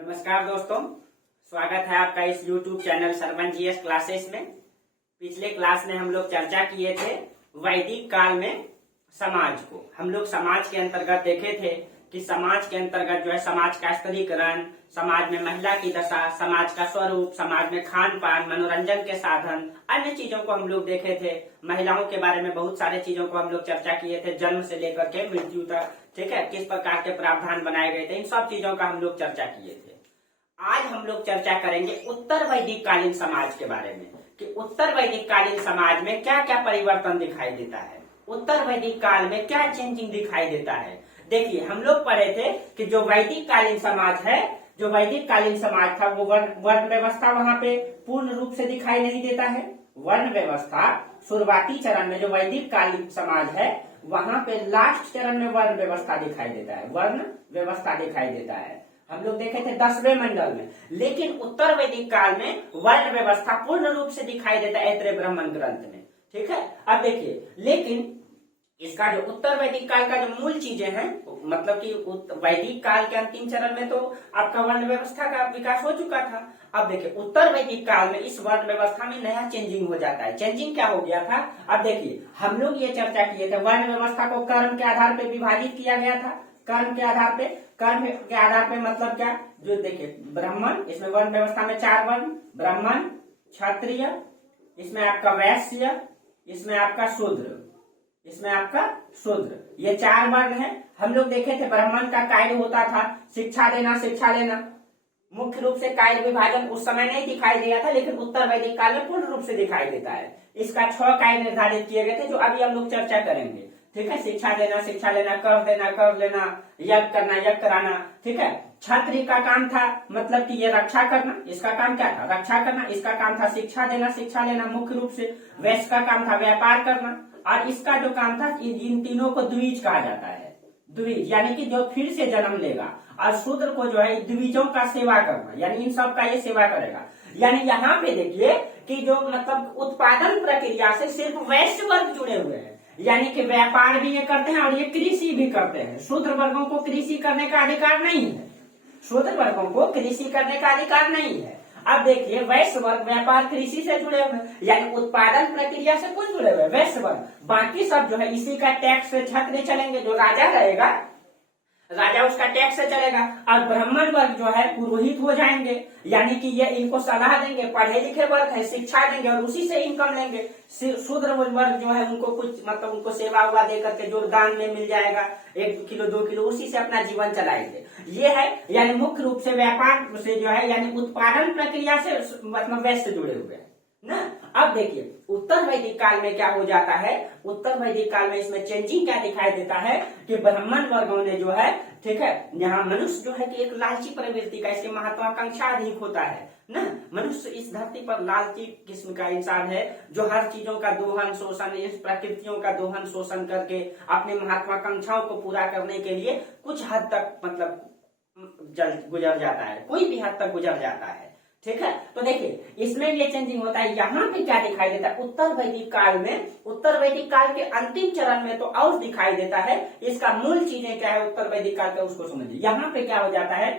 नमस्कार दोस्तों, स्वागत है आपका इस YouTube channel Sarvan GS classes में। पिछले क्लास में हम लोग चर्चा किए थे वैदिक काल में समाज को। हम लोग समाज के अंतर्गत देखे थे कि समाज के अंतर्गत जो है समाज का स्तरीकरण, समाज में महिला की दशा, समाज का स्वरूप, समाज में खान पान, मनोरंजन के साधन, अन्य चीजों को हम लोग देखे थे। महिलाओं के बारे में बहुत सारे चीजों को हम लोग चर्चा किए थे, जन्म से लेकर के मृत्यु तक। ठीक है, किस प्रकार के प्रावधान बनाए गए थे, इन सब चीजों का हम लोग चर्चा किए थे। आज हम लोग चर्चा करेंगे उत्तर वैदिक कालीन समाज के बारे में कि उत्तर वैदिक कालीन समाज में क्या क्या परिवर्तन दिखाई देता है, उत्तर वैदिक काल में क्या चेंजिंग दिखाई देता है। देखिए, हम लोग पढ़े थे कि जो वैदिक कालीन समाज है, जो वैदिक कालीन समाज था, वो वर्ण व्यवस्था वहां पे पूर्ण रूप से दिखाई नहीं देता है। वर्ण व्यवस्था शुरुआती चरण में जो वैदिक कालीन समाज है, वहां पे लास्ट चरण में वर्ण व्यवस्था दिखाई देता है, वर्ण व्यवस्था दिखाई देता है। हम लोग देखे थे 10वें मंडल में। लेकिन उत्तर वैदिक काल में वर्ण व्यवस्था पूर्ण रूप से दिखाई देता है ऐत्रेय ब्राह्मण ग्रंथ में। ठीक है, अब देखिए, लेकिन इसका जो उत्तर वैदिक काल का जो मूल चीजें हैं, मतलब कि वैदिक काल के अंतिम चरण में तो आपका वर्ण व्यवस्था का विकास हो चुका था। अब देखिए, उत्तर वैदिक काल में इस वर्ण व्यवस्था में नया चेंजिंग हो जाता है। चेंजिंग क्या हो गया था? अब देखिए, हम लोग ये चर्चा किए थे, वर्ण व्यवस्था को कर्म के आधार पर विभाजित किया गया था। कर्म के आधार पे, कर्म के आधार पे मतलब क्या? जो देखिए, ब्राह्मण, इसमें वर्ण व्यवस्था में 4 वर्ण, ब्राह्मण, क्षत्रिय, इसमें आपका वैश्य, इसमें आपका शूद्र, इसमें आपका शूद्र, ये 4 वर्ण है। हम लोग देखे थे ब्राह्मण का कार्य होता था शिक्षा देना, शिक्षा लेना। मुख्य रूप से कार्य विभाजन उस समय नहीं दिखाई दिया था, लेकिन उत्तर वैदिक काल में पूर्ण रूप से दिखाई देता है। इसका 6 कार्य निर्धारित किए गए थे, जो अभी हम लोग चर्चा करेंगे। ठीक है, शिक्षा देना, शिक्षा लेना, कर देना, कर लेना, यज्ञ करना, यज्ञ कराना। ठीक है, क्षत्रिय का काम था मतलब कि ये रक्षा करना, इसका काम क्या था? रक्षा करना। इसका काम था शिक्षा देना, शिक्षा लेना मुख्य रूप से। वैश्य का काम था व्यापार करना, और इसका जो काम था, इन तीनों को द्विज कहा जाता है। द्विज यानी कि जो फिर से जन्म लेगा। और शूद्र को जो है द्विजों का सेवा करना, यानी इन सब का ये सेवा करेगा। यानी यहाँ पे देखिए कि जो मतलब उत्पादन प्रक्रिया से सिर्फ वैश्य वर्ग जुड़े हुए हैं, यानी कि व्यापार भी ये करते हैं और ये कृषि भी करते हैं। शूद्र वर्गों को कृषि करने का अधिकार नहीं है, शूद्र वर्गों को कृषि करने का अधिकार नहीं है। अब देखिए, वैश्य वर्ग व्यापार कृषि से जुड़े हुए, यानी उत्पादन प्रक्रिया से कौन जुड़े हुए? वैश्य वर्ग। बाकी सब जो है इसी का टैक्स से छत्र चलेंगे। जो राजा रहेगा, राजा उसका टैक्स से चलेगा। और ब्राह्मण वर्ग जो है पुरोहित हो जाएंगे, यानी कि ये इनको सलाह देंगे, पढ़े लिखे वर्ग है, शिक्षा देंगे और उसी से इनकम लेंगे। शूद्र वर्ग जो है उनको कुछ मतलब उनको सेवा हुआ दे करके जो दान में मिल जाएगा, 1 किलो 2 किलो, उसी से अपना जीवन चलाएंगे। ये है, यानी मुख्य रूप से व्यापार से जो है, यानी उत्पादन प्रक्रिया से मतलब वैश्य जुड़े हुए हैं ना। अब देखिए, उत्तर वैदिक काल में क्या हो जाता है? उत्तर वैदिक काल में इसमें चेंजिंग क्या दिखाई देता है कि ब्राह्मण वर्गों ने जो है, ठीक है, यहाँ मनुष्य जो है कि एक लालची प्रवृत्ति का, इसकी महत्वाकांक्षा अधिक होता है ना। मनुष्य इस धरती पर लालची किस्म का इंसान है, जो हर चीजों का दोहन शोषण, इस प्रकृतियों का दोहन शोषण करके अपनी महत्वाकांक्षाओं को पूरा करने के लिए कुछ हद तक मतलब गुजर जाता है, कोई भी हद तक गुजर जाता है। ठीक है, तो देखिए, इसमें ये चेंजिंग होता है। यहाँ पे क्या दिखाई देता है? उत्तर वैदिक काल में, उत्तर वैदिक काल के अंतिम चरण में तो और दिखाई देता है। इसका मूल चीजें क्या है उत्तर वैदिक काल का, उसको समझिए। यहाँ पे क्या हो जाता है?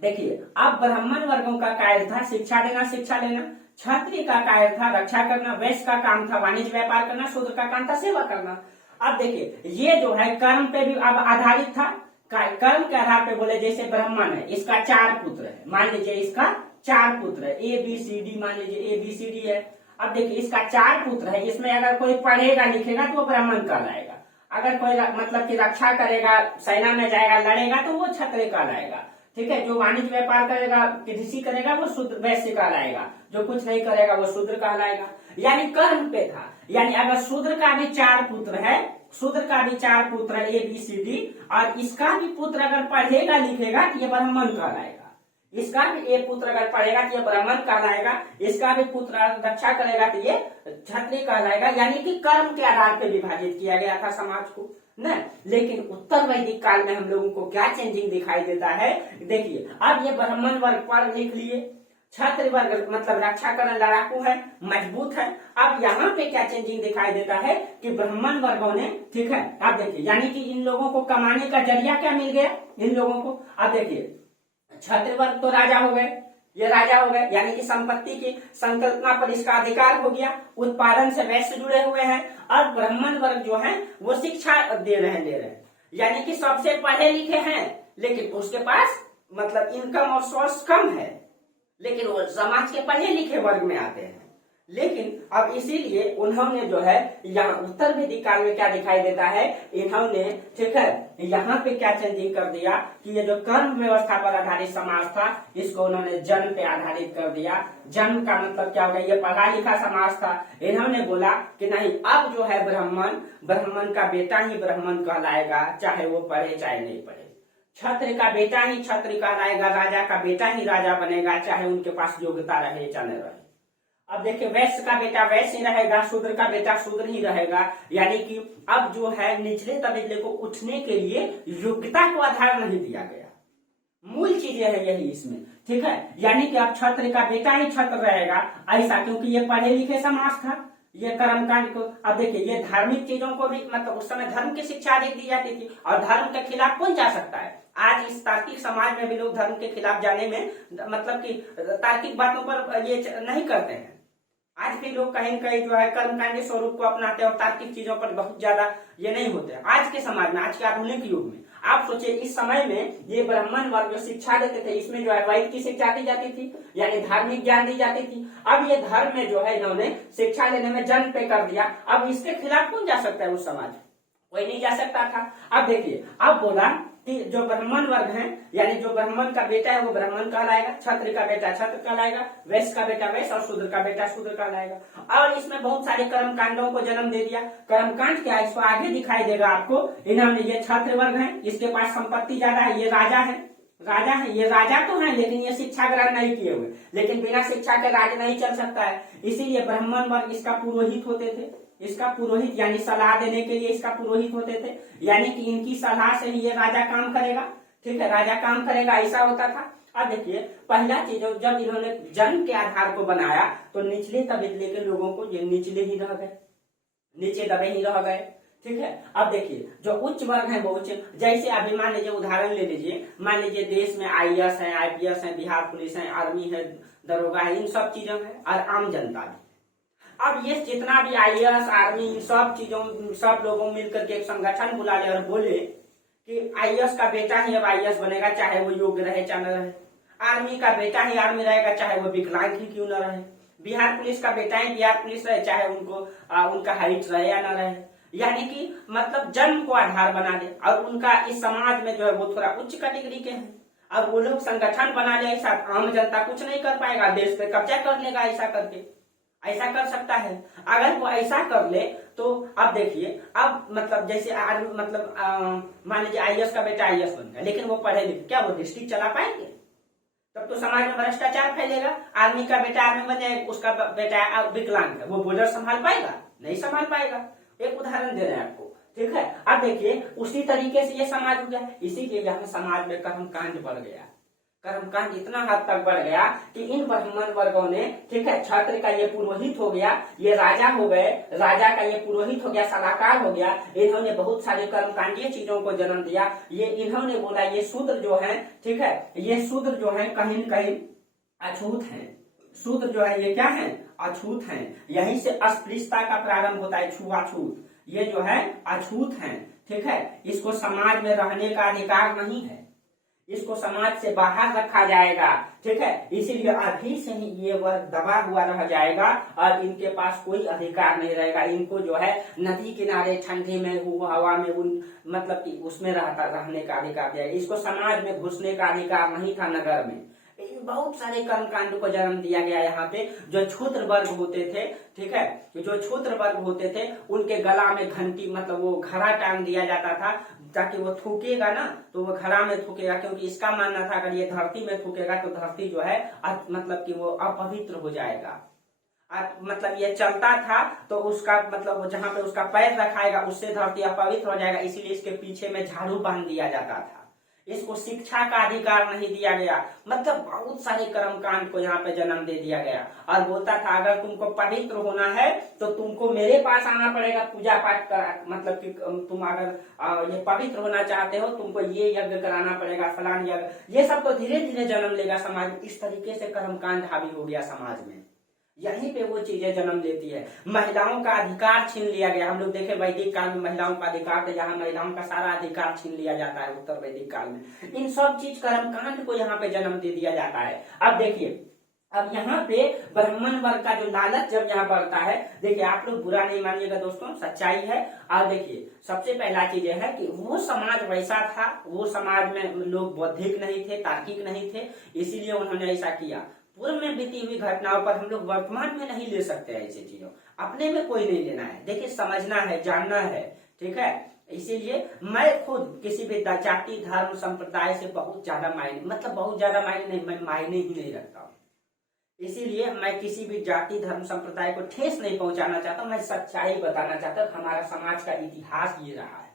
देखिए, अब ब्राह्मण वर्गों का कार्य था शिक्षा देना, शिक्षा लेना। क्षत्रिय का कार्य था रक्षा करना, वैश्य का काम था वाणिज्य व्यापार करना, शूद्र का काम था सेवा करना। अब देखिए, ये जो है कर्म पे भी अब आधारित था। कर्म के आधार पे बोले, जैसे ब्राह्मण है, इसका 4 पुत्र है, मान लीजिए इसका 4 पुत्र है, ABCD, मान लीजिए ABCD है। अब देखिए, इसका 4 पुत्र है, इसमें अगर कोई पढ़ेगा लिखेगा तो वो ब्राह्मण कहलाएगा। अगर कोई मतलब की रक्षा करेगा, सेना में जाएगा, लड़ेगा, तो वो क्षत्रिय कहलाएगा। ठीक है, जो वाणिज्य व्यापार करेगा, कृषि करेगा, वो शूद्र वैश्य कहलाएगा। जो कुछ नहीं करेगा वो शूद्र कहलाएगा। यानी कर्म पे था। यानी अगर शूद्र का भी 4 पुत्र है, शूद्र का भी 4 पुत्र है ABCD, और इसका भी पुत्र अगर पढ़ेगा लिखेगा तो ये ब्राह्मण कहलाएगा। इसका भी एक पुत्र अगर पढ़ेगा तो ये ब्राह्मण कहलाएगा। इसका भी पुत्र रक्षा करेगा तो ये क्षत्रिय कहलाएगा। यानी कि कर्म के आधार पर विभाजित किया गया था समाज को न। लेकिन उत्तर वैदिक काल में हम लोगों को क्या चेंजिंग दिखाई देता है? देखिए, अब ये ब्राह्मण वर्ग पढ़ लिख लिए, क्षत्रिय वर्ग मतलब रक्षा करने लड़ाकू है, मजबूत है। अब यहाँ पे क्या चेंजिंग दिखाई देता है कि ब्राह्मण वर्गों ने, ठीक है, अब देखिए, यानी कि इन लोगों को कमाने का जरिया क्या मिल गया इन लोगों को? अब देखिए, क्षत्रिय वर्ग तो राजा हो गए, ये राजा हो गए, यानी कि संपत्ति की संकल्पना पर इसका अधिकार हो गया। उत्पादन से वैश्य जुड़े हुए हैं। और ब्राह्मण वर्ग जो है वो शिक्षा ले रहे हैं, यानी कि सबसे पढ़े लिखे हैं, लेकिन उसके पास मतलब इनकम और सोर्स कम है, लेकिन वो समाज के पढ़े लिखे वर्ग में आते हैं। लेकिन अब इसीलिए उन्होंने जो है यहाँ उत्तर वैदिक काल में क्या दिखाई देता है, इन्होंने ठीक है यहाँ पे क्या चेंजिंग कर दिया कि ये जो कर्म व्यवस्था पर आधारित समाज था इसको उन्होंने जन्म पे आधारित कर दिया। जन्म का मतलब क्या हो गया, ये पढ़ा लिखा समाज था। इन्होंने बोला कि नहीं, अब जो है ब्राह्मण का बेटा ही ब्राह्मण कहलाएगा, चाहे वो पढ़े चाहे नहीं पढ़े। क्षत्रिय का बेटा ही क्षत्रिय कहलाएगा, राजा का बेटा ही राजा बनेगा, चाहे उनके पास योग्यता रहे चाहे न रहे। अब देखिए, वैश्य का बेटा वैश्य ही रहेगा, शूद्र का बेटा शूद्र ही रहेगा। यानी कि अब जो है निचले तबके को उठने के लिए योग्यता को आधार नहीं दिया गया। मूल चीजें है यही इसमें, ठीक है। यानी कि अब क्षत्रिय का बेटा ही क्षत्र रहेगा, ऐसा क्योंकि ये पढ़े लिखे समाज था। ये कर्मकांड को अब देखिए, ये धार्मिक चीजों को भी मतलब उस समय धर्म की शिक्षा अधिक दी जाती थी, और धर्म के खिलाफ कौन जा सकता है। आज इस तार्किक समाज में भी लोग धर्म के खिलाफ जाने में मतलब कि तार्किक बातों पर ये नहीं करते हैं। आज भी लोग कहीं न कहीं जो है कर्मकांडी स्वरूप को अपनाते हैं और तार्किक चीजों पर बहुत ज्यादा ये नहीं होते। आज के समाज में, आज के आधुनिक युग में आप सोचिए, इस समय में ये ब्राह्मण वर्ग जो शिक्षा देते थे इसमें जो है वैदिक की शिक्षा दी जाती थी, यानी धार्मिक ज्ञान दी जाती थी। अब ये धर्म में जो है इन्होंने शिक्षा लेने में जन्म पे कर दिया। अब इसके खिलाफ कौन जा सकता है, उस समाज कोई नहीं जा सकता था। अब देखिए, अब बोला कि जो ब्राह्मण वर्ग है, यानी जो ब्राह्मण का बेटा है वो ब्राह्मण कहलाएगा, क्षत्रिय का बेटा क्षत्र कहलाएगा, वैश्य का बेटा वैश्य और शूद्र का बेटा शूद्र कहलाएगा। और इसमें बहुत सारे कर्म कांडों को जन्म दे दिया। कर्म कांड क्या, इसको आगे दिखाई देगा आपको। इन्होंने, ये क्षत्रिय वर्ग है, इसके पास संपत्ति ज्यादा है, ये राजा है, ये राजा तो है लेकिन ये शिक्षा ग्रहण नहीं किए हुए, लेकिन बिना शिक्षा के राज नहीं चल सकता है। इसीलिए ब्राह्मण वर्ग इसका पुरोहित होते थे, इसका पुरोहित यानी सलाह देने के लिए इसका पुरोहित होते थे, यानी कि इनकी सलाह से ही ये राजा काम करेगा, ठीक है, राजा काम करेगा, ऐसा होता था। अब देखिए, पहला चीज जब इन्होंने जन्म के आधार को बनाया तो निचले तबके के लोगों को ये निचले ही रह गए, नीचे दबे ही रह गए, ठीक है। अब देखिए, जो उच्च वर्ग है वो उच्च, जैसे अभी मान लीजिए उदाहरण ले लीजिए, मान लीजिए देश में IAS है, IPS है, बिहार पुलिस है, आर्मी है, दरोगा है, इन सब चीजों में, और आम जनता भी। अब ये जितना भी IAS आर्मी इन सब चीजों, सब लोगों मिलकर के एक संगठन बुला ले और बोले कि IAS का बेटा ही अब IAS बनेगा, चाहे वो योग्य रहे चाहे न रहे। आर्मी का बेटा ही आर्मी रहेगा, चाहे वो विकलांग ही क्यों न रहे। बिहार पुलिस का बेटा ही बिहार पुलिस रहे, चाहे उनका हाइट रहे या न रहे। यानी कि मतलब जन्म को आधार बना दे, और उनका इस समाज में जो है वो थोड़ा उच्च कैटेगरी के हैं। अब वो लोग संगठन बना ले, ऐसा आम जनता कुछ नहीं कर पाएगा, देश पे कब्जा कर लेगा, ऐसा करके ऐसा कर सकता है। अगर वो ऐसा कर ले तो अब देखिए, अब मतलब जैसे मान लीजिए IAS का बेटा IAS बन गया, लेकिन वो पढ़े लिखे, क्या वो डिस्ट्रिक्ट चला पाएंगे? तब तो समाज में भ्रष्टाचार फैलेगा। आर्मी का बेटा आर्मी बन जाए, उसका बेटा विकलांग है, वो बॉर्डर संभाल पाएगा? नहीं संभाल पाएगा। एक उदाहरण दे रहे हैं आपको, ठीक है। अब देखिए, उसी तरीके से ये समाज हो गया। इसीलिए यहाँ समाज में कर्मकांड बढ़ गया। कर्मकांड इतना हद तक बढ़ गया कि इन ब्राह्मण वर्गों ने, ठीक है, क्षत्रिय का ये पुरोहित हो गया, ये राजा हो गए, राजा का ये पुरोहित हो गया, सलाहकार हो गया। इन्होंने बहुत सारे कर्मकांडीय चीजों को जन्म दिया। ये इन्होंने बोला ये शूद्र जो है, ठीक है, ये शूद्र जो है कहीं न कहीं अछूत है। शूद्र जो है ये क्या है, अछूत है। यहीं से अस्पृश्यता का प्रारंभ होता है, छुआछूत। ये जो है अछूत है, ठीक है, इसको समाज में रहने का अधिकार नहीं है, इसको समाज से बाहर रखा जाएगा, ठीक है। इसीलिए अभी से ही ये वर्ग दबा हुआ रह जाएगा और इनके पास कोई अधिकार नहीं रहेगा। इनको जो है नदी किनारे ठंडे में हवा में मतलब कि उसमें रहने का अधिकार दिया। इसको समाज में घुसने का अधिकार नहीं था, नगर में। बहुत सारे कर्मकांड को जन्म दिया गया यहाँ पे। जो क्षुद्र वर्ग होते थे, ठीक है, जो क्षुद्र वर्ग होते थे उनके गला में घंटी मतलब वो घड़ा टांग दिया जाता था, ताकि वो थूकेगा ना तो वो घड़ा में थूकेगा, क्योंकि इसका मानना था अगर ये धरती में थूकेगा तो धरती जो है मतलब कि वो अपवित्र हो जाएगा। मतलब ये चलता था तो उसका मतलब जहाँ पे उसका पैर रखाएगा उससे धरती अपवित्र हो जाएगा, इसीलिए इसके पीछे में झाड़ू बांध दिया जाता था। इसको शिक्षा का अधिकार नहीं दिया गया। मतलब बहुत सारे कर्मकांड को यहाँ पे जन्म दे दिया गया। और बोलता था अगर तुमको पवित्र होना है तो तुमको मेरे पास आना पड़ेगा, पूजा पाठ कर, मतलब कि तुम अगर ये पवित्र होना चाहते हो तुमको ये यज्ञ कराना पड़ेगा, फलान यज्ञ। ये सब तो धीरे धीरे जन्म लेगा समाज में। इस तरीके से कर्मकांड हावी हो गया समाज में। यहीं पे वो चीजें जन्म लेती है। महिलाओं का अधिकार छीन लिया गया। हम लोग देखे वैदिक काल में महिलाओं का अधिकार था, यहाँ महिलाओं का सारा अधिकार छीन लिया जाता है उत्तर वैदिक काल में। इन सब चीज कर्मकांड को यहाँ पे जन्म दे दिया जाता है। अब देखिए, अब यहाँ पे ब्राह्मण वर्ग का जो लालच जब यहाँ बढ़ता है, देखिए आप लोग बुरा नहीं मानिएगा दोस्तों, सच्चाई है। और देखिए सबसे पहला चीज है कि वो समाज वैसा था, वो समाज में लोग बौद्धिक नहीं थे, तार्किक नहीं थे, इसीलिए उन्होंने ऐसा किया। पूर्व में बीती हुई घटनाओं पर हम लोग वर्तमान में नहीं ले सकते ऐसी चीजों, अपने में कोई नहीं लेना है। देखिए समझना है, जानना है, ठीक है। इसीलिए मैं खुद किसी भी जाति धर्म संप्रदाय से बहुत ज्यादा मायने, मतलब बहुत ज्यादा मायने नहीं, मैं मायने ही नहीं रखता हूँ। इसीलिए मैं किसी भी जाति धर्म संप्रदाय को ठेस नहीं पहुंचाना चाहता, मैं सच्चाई बताना चाहता। हमारा समाज का इतिहास ये रहा है।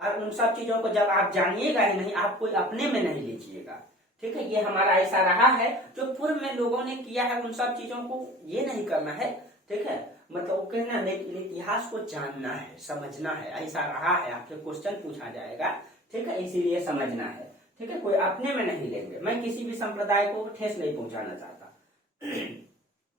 और उन सब चीजों को जब आप जानिएगा ही नहीं, आप कोई अपने में नहीं लीजिएगा, ठीक है। ये हमारा ऐसा रहा है, जो पूर्व में लोगों ने किया है उन सब चीजों को ये नहीं करना है, ठीक है। मतलब वो कहना इतिहास को जानना है, समझना है, ऐसा रहा है। आपसे क्वेश्चन पूछा जाएगा, ठीक है, इसीलिए समझना है, ठीक है। कोई अपने में नहीं लेंगे। मैं किसी भी संप्रदाय को ठेस नहीं पहुंचाना चाहता।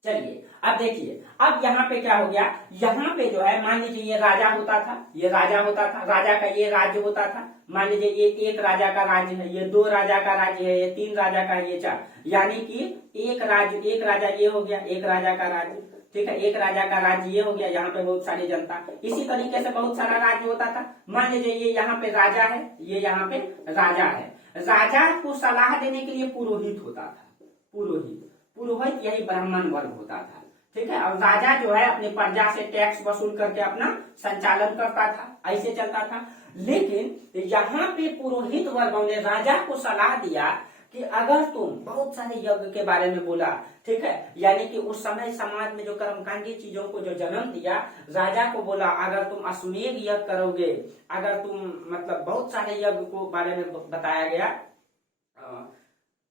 चलिए अब देखिए, अब यहाँ पे क्या हो गया, यहाँ पे जो है मान लीजिए ये राजा होता था, ये राजा होता था, राजा का ये राज्य होता था। मान लीजिए ये एक राजा का राज्य है, ये दो राजा का राज्य है, ये तीन राजा का, ये चार, यानी कि एक राजा ये हो गया, एक राजा का राज्य, ठीक है। एक राजा का राज्य ये हो गया, यहाँ पे बहुत सारी जनता। इसी तरीके से बहुत सारा राज्य होता था। मान लीजिए ये यहाँ पे राजा है, ये यहाँ पे राजा है। राजा को सलाह देने के लिए पुरोहित होता था, पुरोहित यही ब्राह्मण वर्ग होता था, ठीक है। और राजा जो है अपनी प्रजा से टैक्स वसूल करके अपना संचालन करता था, ऐसे चलता था। लेकिन यहाँ पे पुरोहित वर्गों ने राजा को सलाह दिया कि अगर तुम, बहुत सारे यज्ञ के बारे में बोला, ठीक है, यानी कि उस समय समाज में जो कर्मकांडी चीजों को जो जन्म दिया, राजा को बोला अगर तुम अश्वमेध यज्ञ करोगे, अगर तुम, मतलब बहुत सारे यज्ञ को बारे में बताया गया,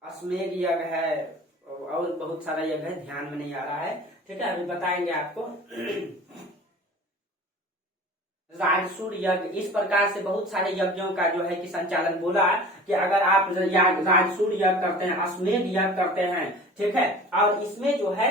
अश्वमेध यज्ञ है और बहुत सारा यज्ञ है, ध्यान में नहीं आ रहा है, ठीक है, अभी बताएंगे आपको। राजसूय यज्ञ, इस प्रकार से बहुत सारे यज्ञों का जो है कि संचालन बोला कि अगर आप राजसूय यज्ञ करते हैं, अश्वमेध यज्ञ करते हैं, ठीक है, और इसमें जो है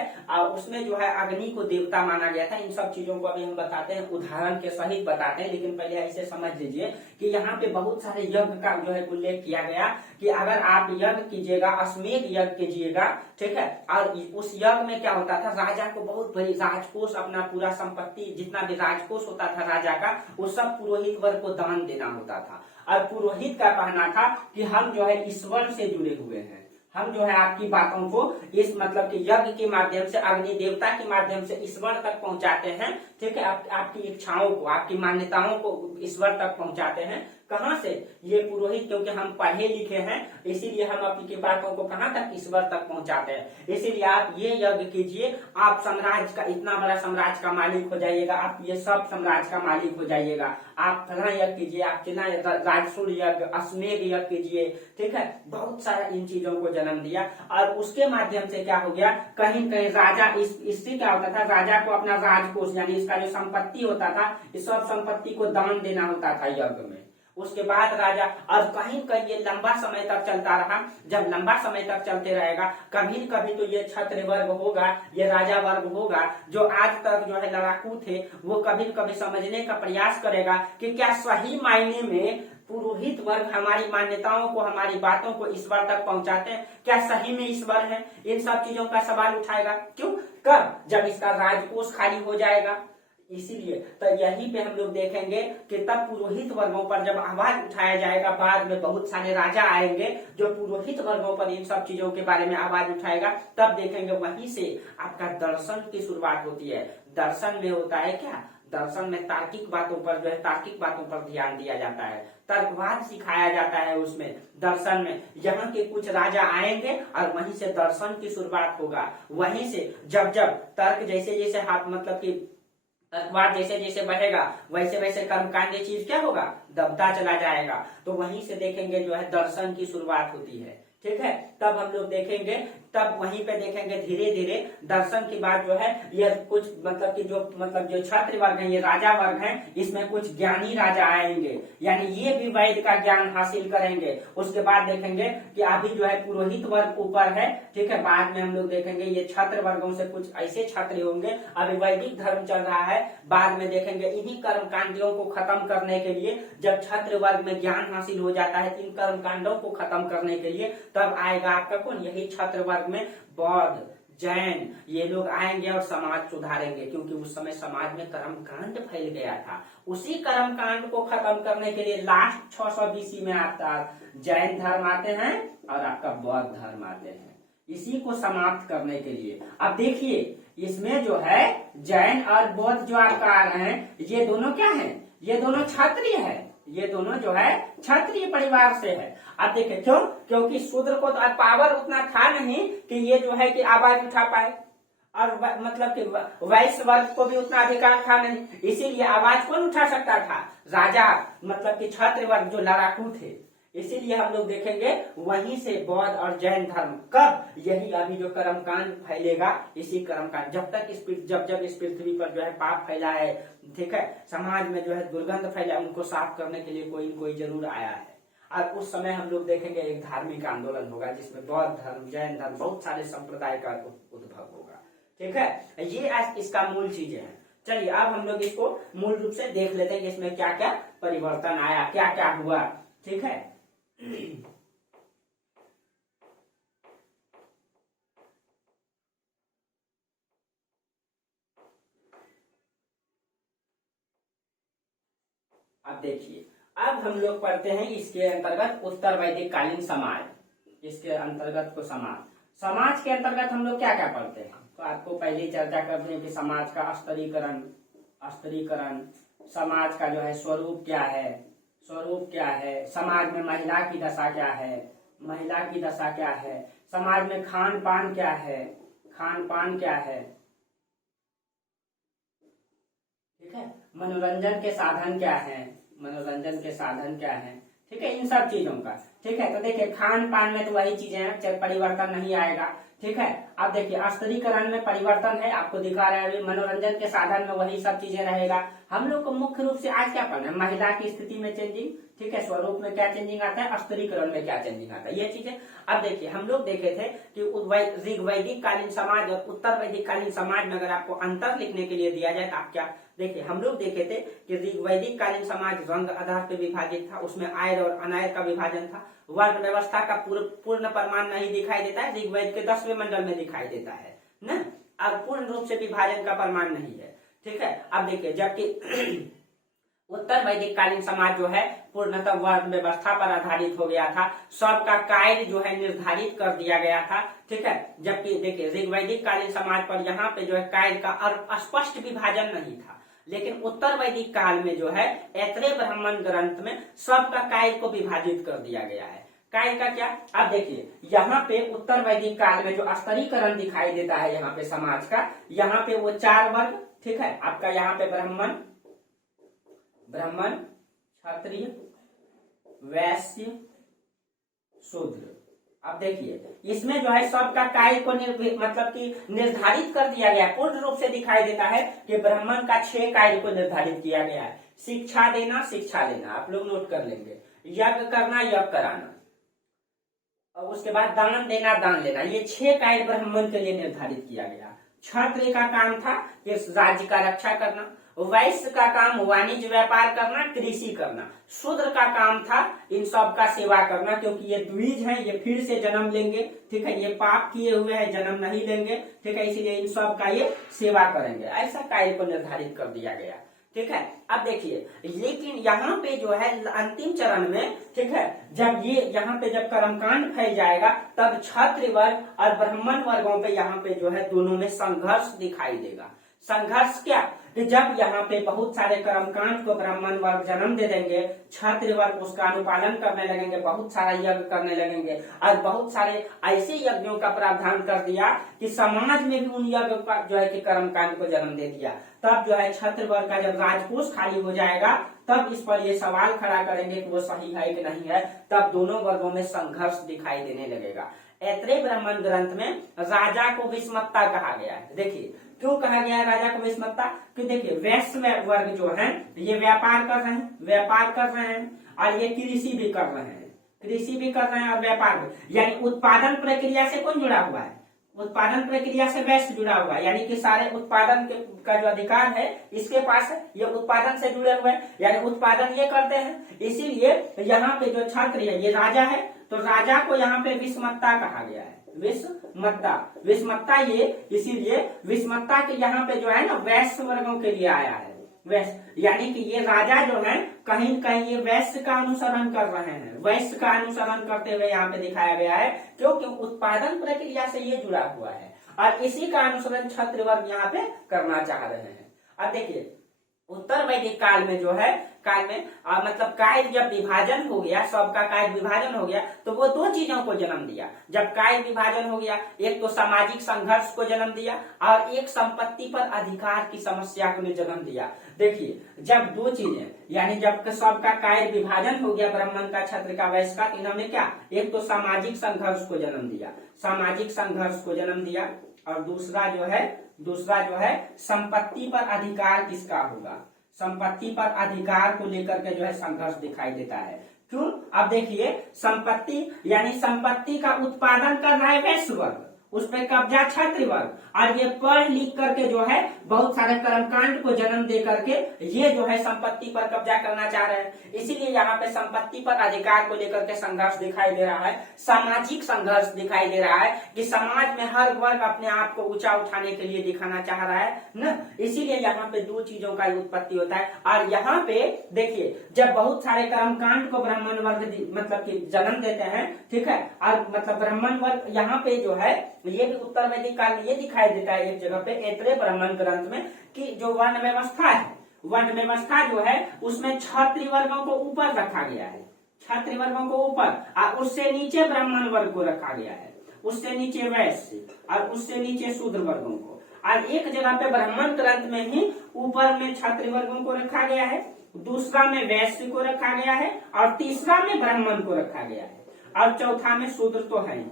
उसमें जो है अग्नि को देवता माना गया था। इन सब चीजों को अभी हम बताते हैं, उदाहरण के सहित बताते हैं, लेकिन पहले ऐसे समझ लीजिए कि यहाँ पे बहुत सारे यज्ञ का जो है उल्लेख किया गया कि अगर आप यज्ञ कीजिएगा, अश्वमेध यज्ञ कीजिएगा, ठीक है, और उस यज्ञ में क्या होता था, राजा को बहुत बड़ी राजकोष, अपना पूरा संपत्ति जितना भी राजकोष होता था राजा का, वो सब पुरोहित वर्ग को दान देना होता था। और पुरोहित का कहना था कि हम जो है ईश्वर से जुड़े हुए हैं, हम जो है आपकी बातों को इस, मतलब कि यज्ञ के माध्यम से, अग्नि देवता के माध्यम से ईश्वर तक पहुंचाते हैं, ठीक है। आपकी इच्छाओं को, आपकी मान्यताओं को ईश्वर तक पहुंचाते हैं। कहाँ से? ये पुरोहित, क्योंकि हम पढ़े लिखे हैं, इसीलिए हम आपकी बातों को कहाँ तक, ईश्वर तक पहुंचाते हैं। इसीलिए आप ये यज्ञ कीजिए, आप साम्राज्य का, इतना बड़ा साम्राज्य का मालिक हो जाइएगा, आप ये सब साम्राज्य का मालिक हो जाइएगा। आप फला यज्ञ कीजिए, आप चिन्ह राजसूय यज्ञ, अश्वमेध यज्ञ कीजिए, ठीक है। बहुत सारा इन चीजों को जन्म दिया। और उसके माध्यम से क्या हो गया, कहीं कहीं राजा, इससे क्या होता था, राजा को अपना राजकोष, यानी इसका जो संपत्ति होता था, इस सब संपत्ति को दान देना होता था यज्ञ में। उसके बाद राजा, और कहीं कहीं ये लंबा समय तक चलता रहा। जब लंबा समय तक चलते रहेगा, कभी कभी तो ये क्षत्रिय वर्ग होगा, ये राजा वर्ग होगा, जो आज तक जो है लड़ाकू थे, वो कभी कभी समझने का प्रयास करेगा कि क्या सही मायने में पुरोहित वर्ग हमारी मान्यताओं को, हमारी बातों को ईश्वर तक पहुंचाते हैं, क्या सही में ईश्वर है। इन सब चीजों का सवाल उठाएगा। क्यों? कब? जब इसका राजकोष खाली हो जाएगा। इसीलिए तो यहीं पे हम लोग देखेंगे कि तब पुरोहित वर्गों पर जब आवाज उठाया जाएगा, बाद में बहुत सारे राजा आएंगे जो पुरोहित वर्गों पर इन सब चीजों के बारे में आवाज उठाएगा, तब देखेंगे वहीं से आपका दर्शन की शुरुआत होती है। दर्शन में होता है क्या, दर्शन में तार्किक बातों पर जो है, तार्किक बातों पर ध्यान दिया जाता है, तर्कवाद सिखाया जाता है उसमें, दर्शन में। यहाँ के कुछ राजा आएंगे और वहीं से दर्शन की शुरुआत होगा। वहीं से जब जब तर्क, जैसे जैसे हाथ, मतलब कि तर्कवाद जैसे जैसे बढ़ेगा वैसे वैसे कर्मकांड चीज क्या होगा, दबता चला जाएगा। तो वहीं से देखेंगे जो है दर्शन की शुरुआत होती है, ठीक है। तब हम लोग देखेंगे, तब वहीं पे देखेंगे धीरे धीरे दर्शन की बात जो है ये कुछ मतलब कि जो छात्र वर्ग है, ये राजा वर्ग है, इसमें कुछ ज्ञानी राजा आएंगे, यानी ये भी वैद का ज्ञान हासिल करेंगे। उसके बाद देखेंगे कि अभी जो है पुरोहित वर्ग ऊपर है, ठीक है। बाद में हम लोग देखेंगे ये छात्र वर्गों से कुछ ऐसे छात्र होंगे, अभी वैदिक धर्म चल रहा है। बाद में देखेंगे इन्हीं कर्मकांडियों को खत्म करने के लिए, जब छात्र वर्ग में ज्ञान हासिल हो जाता है इन कर्मकांडों को खत्म करने के लिए, तब आएगा आपका कौन, यही छात्र वर्ग में बौद्ध, जैन, ये लोग आएंगे और समाज सुधारेंगे, क्योंकि उस समय समाज में कर्मकांड फैल गया था। उसी कर्मकांड को खत्म करने के लिए लास्ट 600 BC में आपका जैन धर्म आते हैं और आपका बौद्ध धर्म आते हैं, इसी को समाप्त करने के लिए। अब देखिए इसमें जो है जैन और बौद्ध जो आपका आ रहे हैं, ये दोनों क्या है, ये दोनों क्षत्रिय है, ये दोनों जो है क्षत्रिय परिवार से है। अब देखिए क्यों, क्योंकि शूद्र को तो पावर उतना था नहीं कि ये जो है कि आवाज उठा पाए, और मतलब कि वैश्य वर्ग को भी उतना अधिकार था नहीं, इसीलिए आवाज कौन उठा सकता था, राजा, मतलब कि छात्र वर्ग जो लड़ाकू थे। इसीलिए हम लोग देखेंगे वहीं से बौद्ध और जैन धर्म, कब, यही अभी जो कर्मकांड फैलेगा, इसी कर्मकांड, जब तक जब इस पृथ्वी पर जो है पाप फैला है, ठीक है, समाज में जो है दुर्गंध फैला, उनको साफ करने के लिए कोई न कोई जरूर आया है। और उस समय हम लोग देखेंगे एक धार्मिक आंदोलन होगा जिसमें बौद्ध धर्म, जैन धर्म, बहुत सारे संप्रदाय का उद्भव होगा, ठीक है। ये आज इसका मूल चीजें हैं। चलिए अब हम लोग इसको मूल रूप से देख लेते हैं कि इसमें क्या क्या परिवर्तन आया, क्या क्या हुआ, ठीक है। अब देखिए, अब हम लोग पढ़ते हैं इसके अंतर्गत उत्तर वैदिक कालीन समाज, इसके अंतर्गत को समाज के अंतर्गत हम लोग क्या क्या पढ़ते हैं। तो आपको पहले चर्चा करते हैं कि समाज का स्तरीकरण, समाज का जो है स्वरूप क्या है, समाज में महिला की दशा क्या है, समाज में खान पान क्या है, ठीक है, मनोरंजन के साधन क्या है, ठीक है, इन सब चीजों का, ठीक है। तो देखिए खान पान में तो वही चीजें हैं, परिवर्तन नहीं आएगा, ठीक है। अब देखिए स्तरीकरण में परिवर्तन है, आपको दिखा रहा है, मनोरंजन के साधन में वही सब चीजें रहेगा। हम लोग को मुख्य रूप से आज क्या पढ़ना है, महिला की स्थिति में चेंजिंग, ठीक है, स्वरूप में क्या चेंजिंग आता है, स्तरीकरण में क्या चेंजिंग आता है, ये चीजें। अब देखिए हम लोग देखे थे कि ऋग्वैदिक कालीन समाज और उत्तर वैदिक कालीन समाज में अगर आपको अंतर लिखने के लिए दिया जाए तो आप क्या देखिए, हम लोग देखे थे कि ऋग्वैदिक कालीन समाज रंग आधार पर विभाजित था, उसमें आयर और अनायर का विभाजन था, वर्ण व्यवस्था का पूर्ण प्रमाण नहीं दिखाई देता है, ऋग्वेद के 10वें मंडल में दिखाई देता है ना, और पूर्ण रूप से विभाजन का प्रमाण नहीं है, ठीक है। अब देखिए जबकि उत्तर वैदिक कालीन समाज जो है पूर्णतः वर्ण व्यवस्था पर आधारित हो गया था, सबका कार्य जो है निर्धारित कर दिया गया था, ठीक है। जबकि देखिए ऋग्वैदिक कालीन समाज पर यहाँ पे जो है कार्य का स्पष्ट विभाजन नहीं था, लेकिन उत्तर वैदिक काल में जो है ऐत्रेय ब्राह्मण ग्रंथ में सबका कार्य को विभाजित कर दिया गया है। कार्य का क्या, अब देखिए यहाँ पे उत्तर वैदिक काल में जो स्तरीकरण दिखाई देता है यहाँ पे समाज का, यहाँ पे वो 4 वर्ग, ठीक है, आपका यहाँ पे ब्राह्मण, क्षत्रिय, वैश्य, शूद्र। अब देखिए इसमें जो है सबका कार्य को मतलब कि निर्धारित कर दिया गया, पूर्ण रूप से दिखाई देता है कि ब्राह्मण का 6 कार्य को निर्धारित किया गया है, शिक्षा देना, शिक्षा लेना, आप लोग नोट कर लेंगे, यज्ञ करना, यज्ञ कराना, और उसके बाद दान देना, दान लेना, ये 6 कार्य ब्राह्मण के लिए निर्धारित किया गया। क्षत्रिय का काम था कि राज्य का रक्षा करना, वैश्य का काम वाणिज्य व्यापार करना, कृषि करना, शूद्र का काम था इन सब का सेवा करना, क्योंकि ये द्विज हैं, ये फिर से जन्म लेंगे, ठीक है, ये पाप किए हुए हैं, जन्म नहीं लेंगे, ठीक है, इसीलिए इन सब का ये सेवा करेंगे, ऐसा कार्य को निर्धारित कर दिया गया, ठीक है। अब देखिए लेकिन यहाँ पे जो है अंतिम चरण में, ठीक है, जब ये यहाँ पे जब कर्मकांड फैल जाएगा तब क्षत्रिय वर्ग और ब्राह्मण वर्गों पे यहाँ पे जो है दोनों में संघर्ष दिखाई देगा। संघर्ष क्या, कि जब यहाँ पे बहुत सारे कर्मकांड को ब्राह्मण वर्ग जन्म दे देंगे, क्षत्रिय वर्ग उसका अनुपालन करने लगेंगे, बहुत सारा यज्ञ करने लगेंगे, और बहुत सारे ऐसे यज्ञों का प्रावधान कर दिया कि समाज में भी उन यज्ञ का जो है कि कर्मकांड को जन्म दे दिया। तब जो है क्षत्रिय वर्ग का जब राजकोष खाली हो जाएगा तब इस पर ये सवाल खड़ा करेंगे कि वो सही है कि नहीं है, तब दोनों वर्गों में संघर्ष दिखाई देने लगेगा। ऐत्रेय ब्राह्मण ग्रंथ में राजा को विषमता कहा गया है। देखिए क्यों कहा गया है राजा को विषमता, कि देखिए वैश्य वर्ग जो है ये व्यापार कर रहे हैं और ये कृषि भी कर रहे हैं और व्यापार भी, यानी उत्पादन प्रक्रिया से कौन जुड़ा हुआ है, उत्पादन प्रक्रिया से वैश्य जुड़ा हुआ है, यानी कि सारे उत्पादन का जो अधिकार है इसके पास है, ये उत्पादन से जुड़े हुए हैं, यानी उत्पादन ये करते हैं। इसीलिए यहाँ पे जो क्षत्रिय है ये राजा है, तो राजा को यहाँ पे विषमता कहा गया है, विषमता ये इसीलिए विषमता के यहाँ पे जो है ना वैश्य वर्गों के लिए आया है। वैश्य यानी कि ये राजा जो है कहीं न कहीं ये वैश्य का अनुसरण कर रहे हैं, वैश्य का अनुसरण करते हुए यहाँ पे दिखाया गया है, क्योंकि उत्पादन प्रक्रिया से ये जुड़ा हुआ है और इसी का अनुसरण क्षत्रिय वर्ग यहाँ पे करना चाह रहे हैं। अब देखिए उत्तर वैदिक काल में जो है मतलब काय जब विभाजन हो गया, सबका काय विभाजन हो गया, तो वो दो चीजों को जन्म दिया। जब काय विभाजन हो गया, एक तो सामाजिक संघर्ष को जन्म दिया और एक संपत्ति पर अधिकार की समस्या को जन्म दिया। देखिए जब दो चीजें, यानी जब सबका काय विभाजन हो गया, ब्राह्मण का, क्षत्रिय का, वैश्य का, इन्होंने क्या, एक तो सामाजिक संघर्ष को जन्म दिया और दूसरा जो है संपत्ति पर अधिकार किसका होगा, संपत्ति पर अधिकार को लेकर के जो है संघर्ष दिखाई देता है। क्यों, अब देखिए संपत्ति यानी संपत्ति का उत्पादन कर रहा है वैश्य वर्ग, उस पर कब्जा क्षत्रिय वर्ग, और ये पढ़ लिख करके जो है बहुत सारे कर्मकांड को जन्म दे करके ये जो है संपत्ति पर कब्जा करना चाह रहे हैं। इसीलिए यहाँ पे संपत्ति पर अधिकार को लेकर के संघर्ष दिखाई दे रहा है, सामाजिक संघर्ष दिखाई दे रहा है कि समाज में हर वर्ग अपने आप को ऊंचा उठाने के लिए दिखाना चाह रहा है न, इसीलिए यहाँ पे दो चीजों का उत्पत्ति होता है। और यहाँ पे देखिए जब बहुत सारे कर्मकांड को ब्राह्मण वर्ग मतलब की जन्म देते हैं, ठीक है, और मतलब ब्राह्मण वर्ग यहाँ पे जो है ये भी उत्तर वैदिक काल में ये दिखाई देता है एक जगह पे ऐत्रेय ब्राह्मण ग्रंथ में कि जो वर्ण व्यवस्था है, वर्ण व्यवस्था जो है उसमें क्षत्रिय वर्गों को ऊपर रखा गया है, क्षत्रिय वर्गों को ऊपर, और उससे नीचे ब्राह्मण वर्ग को रखा गया है, उससे नीचे वैश्य और उससे नीचे शूद्र वर्गों को, और एक जगह पे ब्राह्मण ग्रंथ में ही ऊपर में क्षत्रिय वर्गों को रखा गया है, दूसरा में वैश्य को रखा गया है और तीसरा में ब्राह्मण को रखा गया है और चौथा में शूद्र तो है ही,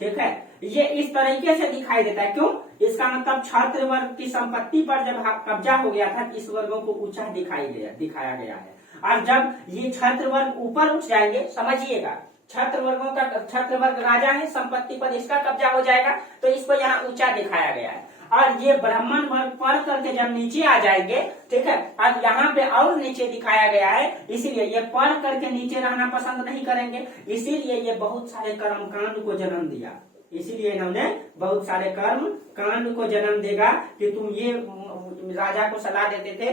ठीक है। ये इस तरीके से दिखाई देता है। क्यों, इसका मतलब क्षत्रिय वर्ग की संपत्ति पर जब कब्जा हो गया था, इस वर्गों को ऊंचा दिखाया गया है, और जब ये क्षत्रिय वर्ग ऊपर उठ जाएंगे, समझिएगा क्षत्रिय वर्ग राजा है, संपत्ति पर इसका कब्जा हो जाएगा, तो इसको यहाँ ऊंचा दिखाया गया है, और ये ब्राह्मण वर्ग पढ़ करके जब नीचे आ जाएंगे, ठीक है, अब यहाँ पे और नीचे दिखाया गया है, इसीलिए ये पढ़ करके नीचे रहना पसंद नहीं करेंगे, इसीलिए ये बहुत सारे कर्मकांड को जन्म दिया, इसीलिए इन्होंने बहुत सारे कर्म कांड को जन्म देगा कि तुम ये राजा को सलाह देते थे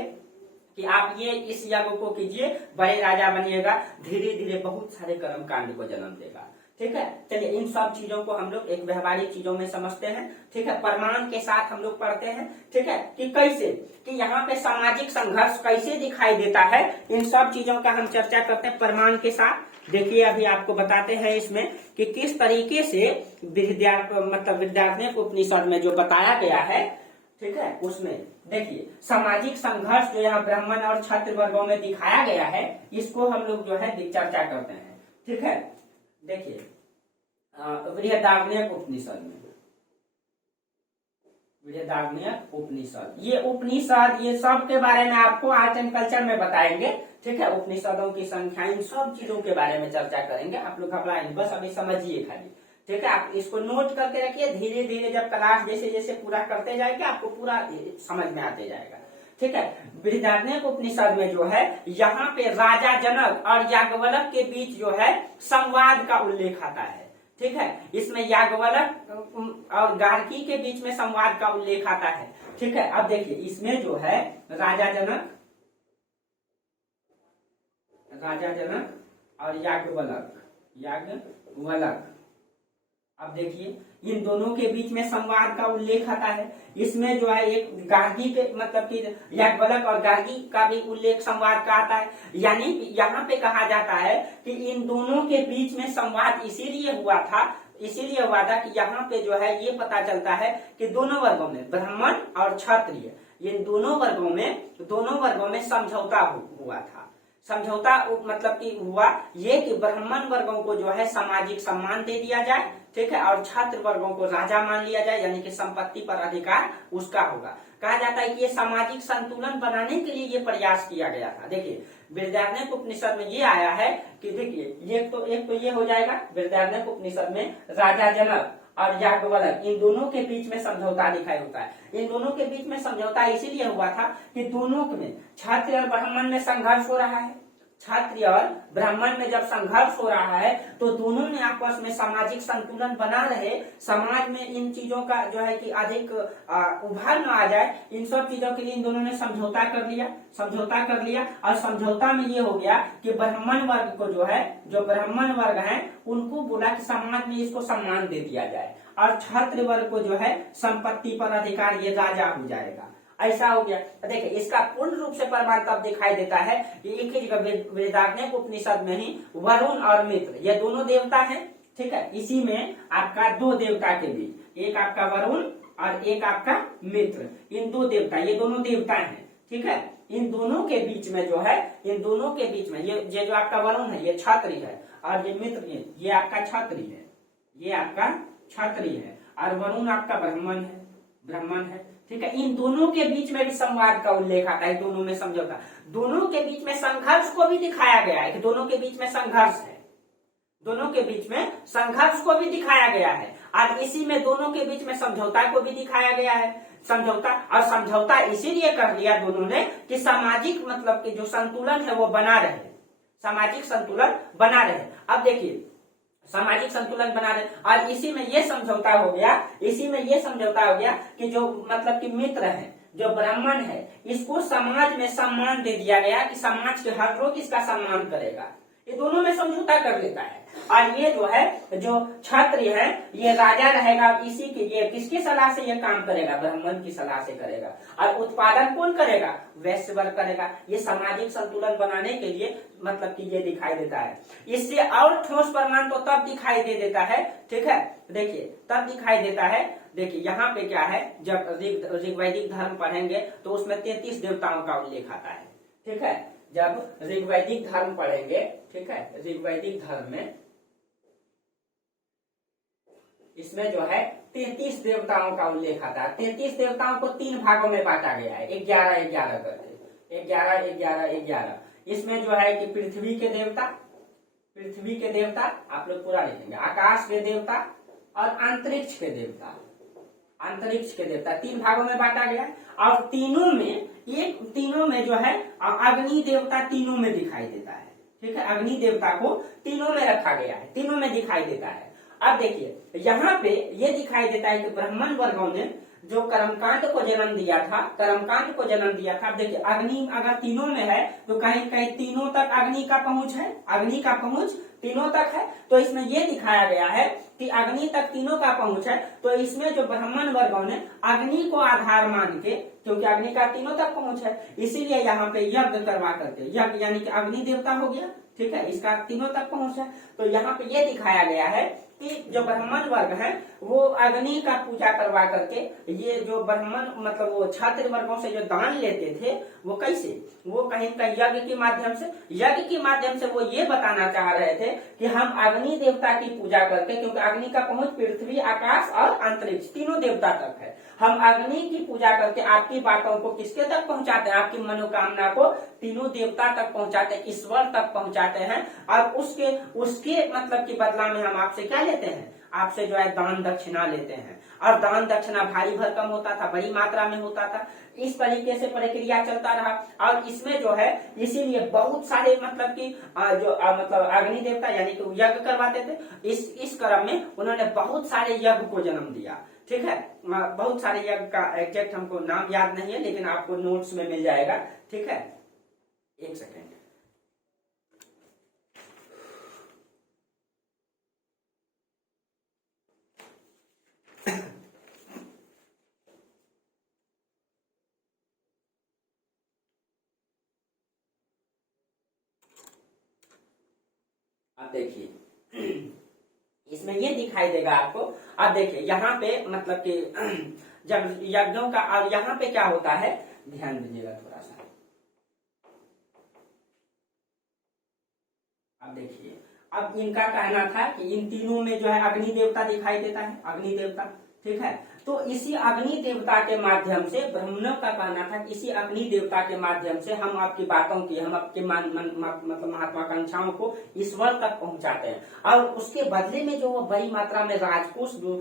कि आप ये इस यज्ञ को कीजिए, बड़े राजा बनिएगा, धीरे धीरे बहुत सारे कर्म कांड को जन्म देगा, ठीक है। चलिए इन सब चीजों को हम लोग एक व्यवहारिक चीजों में समझते हैं, ठीक है, प्रमाण के साथ हम लोग पढ़ते हैं, ठीक है, कि कैसे, कि यहाँ पे सामाजिक संघर्ष कैसे दिखाई देता है, इन सब चीजों का हम चर्चा करते हैं प्रमाण के साथ। देखिए अभी आपको बताते हैं इसमें कि किस तरीके से विद्यार्थियों को उपनिषद में जो बताया गया है, ठीक है, उसमें देखिए सामाजिक संघर्ष जो यहाँ ब्राह्मण और क्षत्रिय वर्गों में दिखाया गया है, इसको हम लोग जो है चर्चा करते हैं, ठीक है। देखिए बृहदारण्यक उपनिषद, ये उपनिषद ये सब के बारे में आपको आर्ट एंड कल्चर में बताएंगे, ठीक है, उपनिषदों की संख्या, इन सब चीजों के बारे में चर्चा करेंगे, आप लोग घबराएंगे, बस अभी समझिए खाली, ठीक है, आप इसको नोट करके रखिए, धीरे धीरे जब क्लास जैसे जैसे पूरा करते जाएंगे आपको पूरा समझ में आते जाएगा, ठीक है। बृहदारण्यक उपनिषद में जो है यहाँ पे राजा जनक और याज्ञवल्क्य के बीच जो है संवाद का उल्लेख आता है, ठीक है, इसमें याज्ञवल्क्य और गार्गी के बीच में संवाद का उल्लेख आता है, ठीक है। अब देखिए इसमें जो है राजा जनक और याज्ञवल्क्य, अब देखिए इन दोनों के बीच में संवाद का उल्लेख आता है, इसमें जो है एक गार्गी के मतलब कि याज्ञवल्क्य और गार्गी का भी उल्लेख संवाद का आता है, यानी यहाँ पे कहा जाता है कि इन दोनों के बीच में संवाद इसीलिए हुआ था कि यहाँ पे जो है ये पता चलता है कि दोनों वर्गों में ब्राह्मण और क्षत्रिय इन दोनों वर्गों में समझौता हुआ था। समझौता मतलब कि हुआ ये कि ब्राह्मण वर्गों को जो है सामाजिक सम्मान दे दिया जाए, ठीक है, और छात्र वर्गों को राजा मान लिया जाए, यानी कि संपत्ति पर अधिकार उसका होगा। कहा जाता है कि ये सामाजिक संतुलन बनाने के लिए ये प्रयास किया गया था। देखिए बृहदारण्यक उपनिषद में ये आया है कि देखिए एक तो ये हो जाएगा बृहदारण्यक उपनिषद में राजा जनक और याज्ञवल्क्य इन दोनों के बीच में समझौता दिखाई होता है। इन दोनों के बीच में समझौता इसीलिए हुआ था कि दोनों में क्षत्रिय और ब्राह्मण में संघर्ष हो रहा है। क्षत्रिय और ब्राह्मण में जब संघर्ष हो रहा है तो दोनों ने आपस में सामाजिक संतुलन बना रहे, समाज में इन चीजों का जो है कि अधिक उभार न आ जाए, इन सब चीजों के लिए इन दोनों ने समझौता कर लिया और समझौता में ये हो गया कि ब्राह्मण वर्ग को जो ब्राह्मण वर्ग है उनको बोला कि समाज में इसको सम्मान दे दिया जाए और छात्र वर्ग को जो है संपत्ति पर अधिकार, ये राजा हो जाएगा। ऐसा हो गया। देखिए इसका पूर्ण रूप से प्रमाण तब दिखाई देता है कि एक ही जगह बृहदारण्यक उपनिषद में ही वरुण और मित्र ये दोनों देवता हैं, ठीक है। इसी में आपका दो देवता के बीच, एक आपका वरुण और एक आपका मित्र, इन दो देवता, ये दोनों देवता हैं, ठीक है। इन दोनों के बीच में जो है, इन दोनों के बीच में ये जो आपका वरुण है ये क्षत्रिय है और ये मित्र ये आपका क्षत्रिय है, ये आपका क्षत्रिय है और वरुण आपका ब्राह्मण है, ठीक है। इन दोनों के बीच में भी संवाद का उल्लेख आता है, दोनों में समझौता, दोनों के बीच में संघर्ष को भी दिखाया गया है कि दोनों के बीच में संघर्ष है, दोनों के बीच में संघर्ष को भी दिखाया गया है और इसी में दोनों के बीच में समझौता को भी दिखाया गया है। समझौता इसीलिए कर लिया दोनों ने कि सामाजिक मतलब कि जो संतुलन है वो बना रहे, सामाजिक संतुलन बना रहे। अब देखिए सामाजिक संतुलन बना रहे और इसी में ये समझौता हो गया कि जो मतलब कि मित्र है, जो ब्राह्मण है, इसको समाज में सम्मान दे दिया गया कि समाज के हर लोग इसका सम्मान करेगा। ये दोनों में समझौता कर लेता है और ये जो है जो क्षत्रिय है ये राजा रहेगा, इसी के ये किसकी सलाह से ये काम करेगा, ब्राह्मण की सलाह से करेगा और उत्पादन कौन करेगा, वैश्य वर्ग करेगा। ये सामाजिक संतुलन बनाने के लिए मतलब कि ये दिखाई देता है। इससे और ठोस प्रमाण तो तब दिखाई दे देता है, ठीक है। देखिए तब दिखाई देता है, देखिए यहाँ पे क्या है, जब ऋग्वैदिक धर्म पढ़ेंगे तो उसमें 33 देवताओं का उल्लेख आता है, ठीक है। जब ऋग्वैदिक धर्म पढ़ेंगे, ठीक है, ऋग्वैदिक धर्म में इसमें जो है 33 देवताओं का उल्लेख आता है। 33 देवताओं को 3 भागों में बांटा गया है, 11 करके, 11। इसमें जो है कि पृथ्वी के देवता आप लोग पूरा लिखेंगे, आकाश के देवता और अंतरिक्ष के देवता 3 भागों में बांटा गया है और तीनों में जो है अग्नि देवता तीनों में दिखाई देता है, ठीक है। अग्नि देवता को तीनों में रखा गया है, तीनों में दिखाई देता है। अब देखिए यहाँ पे ये दिखाई देता है कि ब्राह्मण वर्गों ने जो कर्मकांड को जन्म दिया था। अब देखिए अग्नि अगर तीनों में है तो कहीं कहीं तीनों तक अग्नि का पहुंच तीनों तक है, तो इसमें ये दिखाया गया है कि अग्नि तक तीनों का पहुंच है। तो इसमें जो ब्राह्मण वर्गों ने अग्नि को आधार मान के, क्योंकि अग्नि का तीनों तक पहुंच है, इसीलिए यहाँ पे यज्ञ करवा करके, यज्ञ यानी कि अग्नि देवता हो गया, ठीक है, इसका तीनों तक पहुंच है। तो यहाँ पे ये दिखाया गया है कि जो ब्राह्मण वर्ग है वो अग्नि का पूजा करवा करके, ये जो ब्राह्मण मतलब वो छात्र वर्गों से जो दान लेते थे वो कैसे, वो कहीं यज्ञ के माध्यम से वो ये बताना चाह रहे थे कि हम अग्नि देवता की पूजा करके, क्योंकि अग्नि का पहुंच पृथ्वी, आकाश और अंतरिक्ष तीनों देवता तक है, हम अग्नि की पूजा करके आपकी बातों को किसके तक पहुंचाते हैं, आपकी मनोकामना को तीनों देवता तक पहुंचाते हैं, ईश्वर तक पहुंचाते हैं और उसके मतलब की बदला में हम आपसे क्या लेते हैं, आपसे जो है दान दक्षिणा लेते हैं। और दान दक्षिणा भारी भरकम होता था, बड़ी मात्रा में होता था। इस तरीके से प्रक्रिया चलता रहा और इसमें जो है इसीलिए बहुत सारे मतलब की जो मतलब अग्नि देवता यानी कि यज्ञ करवाते थे। इस क्रम में उन्होंने बहुत सारे यज्ञ को जन्म दिया, ठीक है। बहुत सारे यज्ञ का एग्जैक्ट हमको नाम याद नहीं है, लेकिन आपको नोट्स में मिल जाएगा, ठीक है। एक सेकेंड, अब देखिए इसमें ये दिखाई देगा आपको। अब देखिए यहाँ पे मतलब कि जब यज्ञों का, अब यहाँ पे क्या होता है ध्यान दीजिएगा थोड़ा सा। अब देखिए, अब इनका कहना था कि इन तीनों में जो है अग्नि देवता दिखाई देता है, अग्नि देवता, ठीक है। तो इसी अग्नि देवता के माध्यम से ब्राह्मणों का कहना था कि इसी अग्नि देवता के माध्यम से हम आपकी बातों की, हम आपके मतलब महत्वाकांक्षाओं को ईश्वर तक पहुंचाते हैं, और उसके बदले में जो वो बड़ी मात्रा में राजकोष जो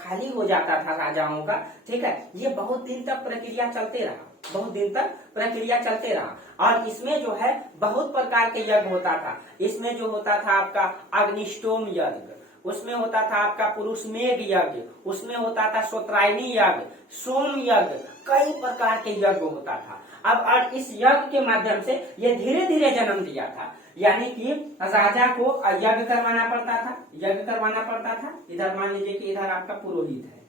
खाली हो जाता था राजाओं का, ठीक है। ये बहुत दिन तक प्रक्रिया चलते रहा, बहुत दिन तक प्रक्रिया चलते रहा, और इसमें जो है बहुत प्रकार के यज्ञ होता था। इसमें जो होता था आपका अग्निष्टोम यज्ञ, उसमें होता था आपका पुरुष मेघ यज्ञ, उसमें होता था सोत्रायनी यज्ञ, सोम यज्ञ, कई प्रकार के यज्ञ होता था। अब और इस यज्ञ के माध्यम से ये धीरे धीरे जन्म दिया था, यानी कि राजा को यज्ञ करवाना पड़ता था, यज्ञ करवाना पड़ता था। इधर मान लीजिए कि इधर आपका पुरोहित है,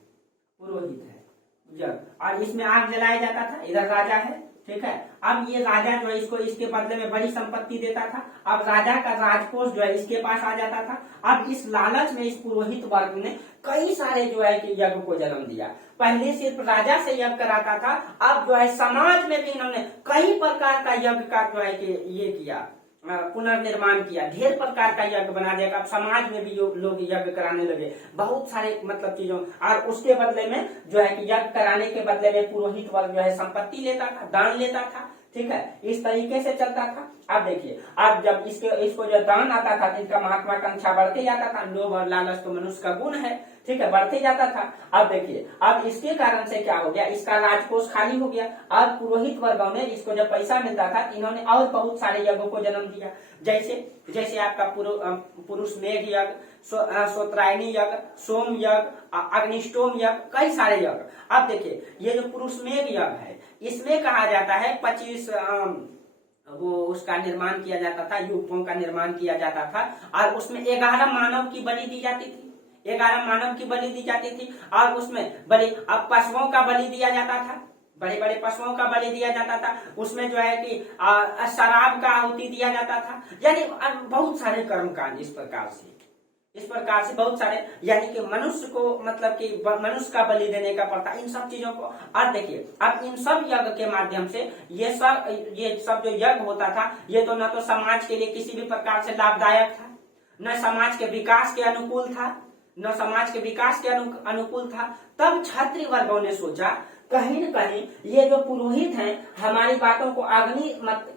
पुरोहित है यज्ञ, और इसमें आग जलाया जाता था, इधर राजा है, ठीक है। अब ये राजा जो है इसको इसके बदले में बड़ी संपत्ति देता था। अब राजा का राजकोष जो है इसके पास आ जाता था। अब इस लालच में इस पुरोहित वर्ग ने कई सारे जो है कि यज्ञ को जन्म दिया। पहले सिर्फ राजा से यज्ञ कराता था, अब जो है समाज में भी इन्होंने कई प्रकार का यज्ञ का जो है कि ये किया, पुनर्निर्माण किया, ढेर प्रकार का यज्ञ बना दिया। अब समाज में भी लोग यज्ञ कराने लगे, बहुत सारे मतलब चीजों, और उसके बदले में जो है कि यज्ञ कराने के बदले में पुरोहित वर्ग जो है संपत्ति लेता था, दान लेता था, ठीक है। इस तरीके से चलता था। अब देखिए, अब जब इसको जो दान आता था, इनका महत्वाकांक्षा बढ़ते जाता था, लोभ और लालच तो मनुष्य का गुण है, ठीक है, बढ़ते जाता था। अब देखिए, अब इसके कारण से क्या हो गया, इसका राजकोष खाली हो गया। अब पुरोहित वर्गों ने इसको जब पैसा मिलता था, इन्होंने और बहुत सारे यज्ञों को जन्म दिया, जैसे आपका पुरुष मेघ यज्ञ, सोत्रायनी यज्ञ, सोम यज्ञ, अग्निष्टोम यज्ञ, कई सारे यज्ञ। अब देखिए, ये जो पुरुष मेघ यज्ञ है, इसमें कहा जाता है 25 वो उसका निर्माण किया जाता था, यूपों का निर्माण किया जाता था, और उसमें 11 मानव की बलि दी जाती थी, 11 मानव की बलि दी जाती थी। और उसमें बलि, अब पशुओं का बलि दिया जाता था, बड़े बड़े पशुओं का बलि दिया जाता था। उसमें जो है कि शराब का आहुति दिया जाता था, यानी बहुत सारे कर्मकांड इस प्रकार से बहुत सारे, यानी कि मनुष्य को मतलब कि मनुष्य का बलि देने का पड़ता, इन सब चीजों को। और देखिए, अब इन सब यज्ञ के माध्यम से ये सब जो यज्ञ होता था, ये तो न तो समाज के लिए किसी भी प्रकार से लाभदायक था, न समाज के विकास के अनुकूल था, न समाज के विकास के अनुकूल था। तब क्षत्रिय वर्गों ने सोचा, कहीं न कहीं ये जो पुरोहित हैं हमारी बातों को अग्नि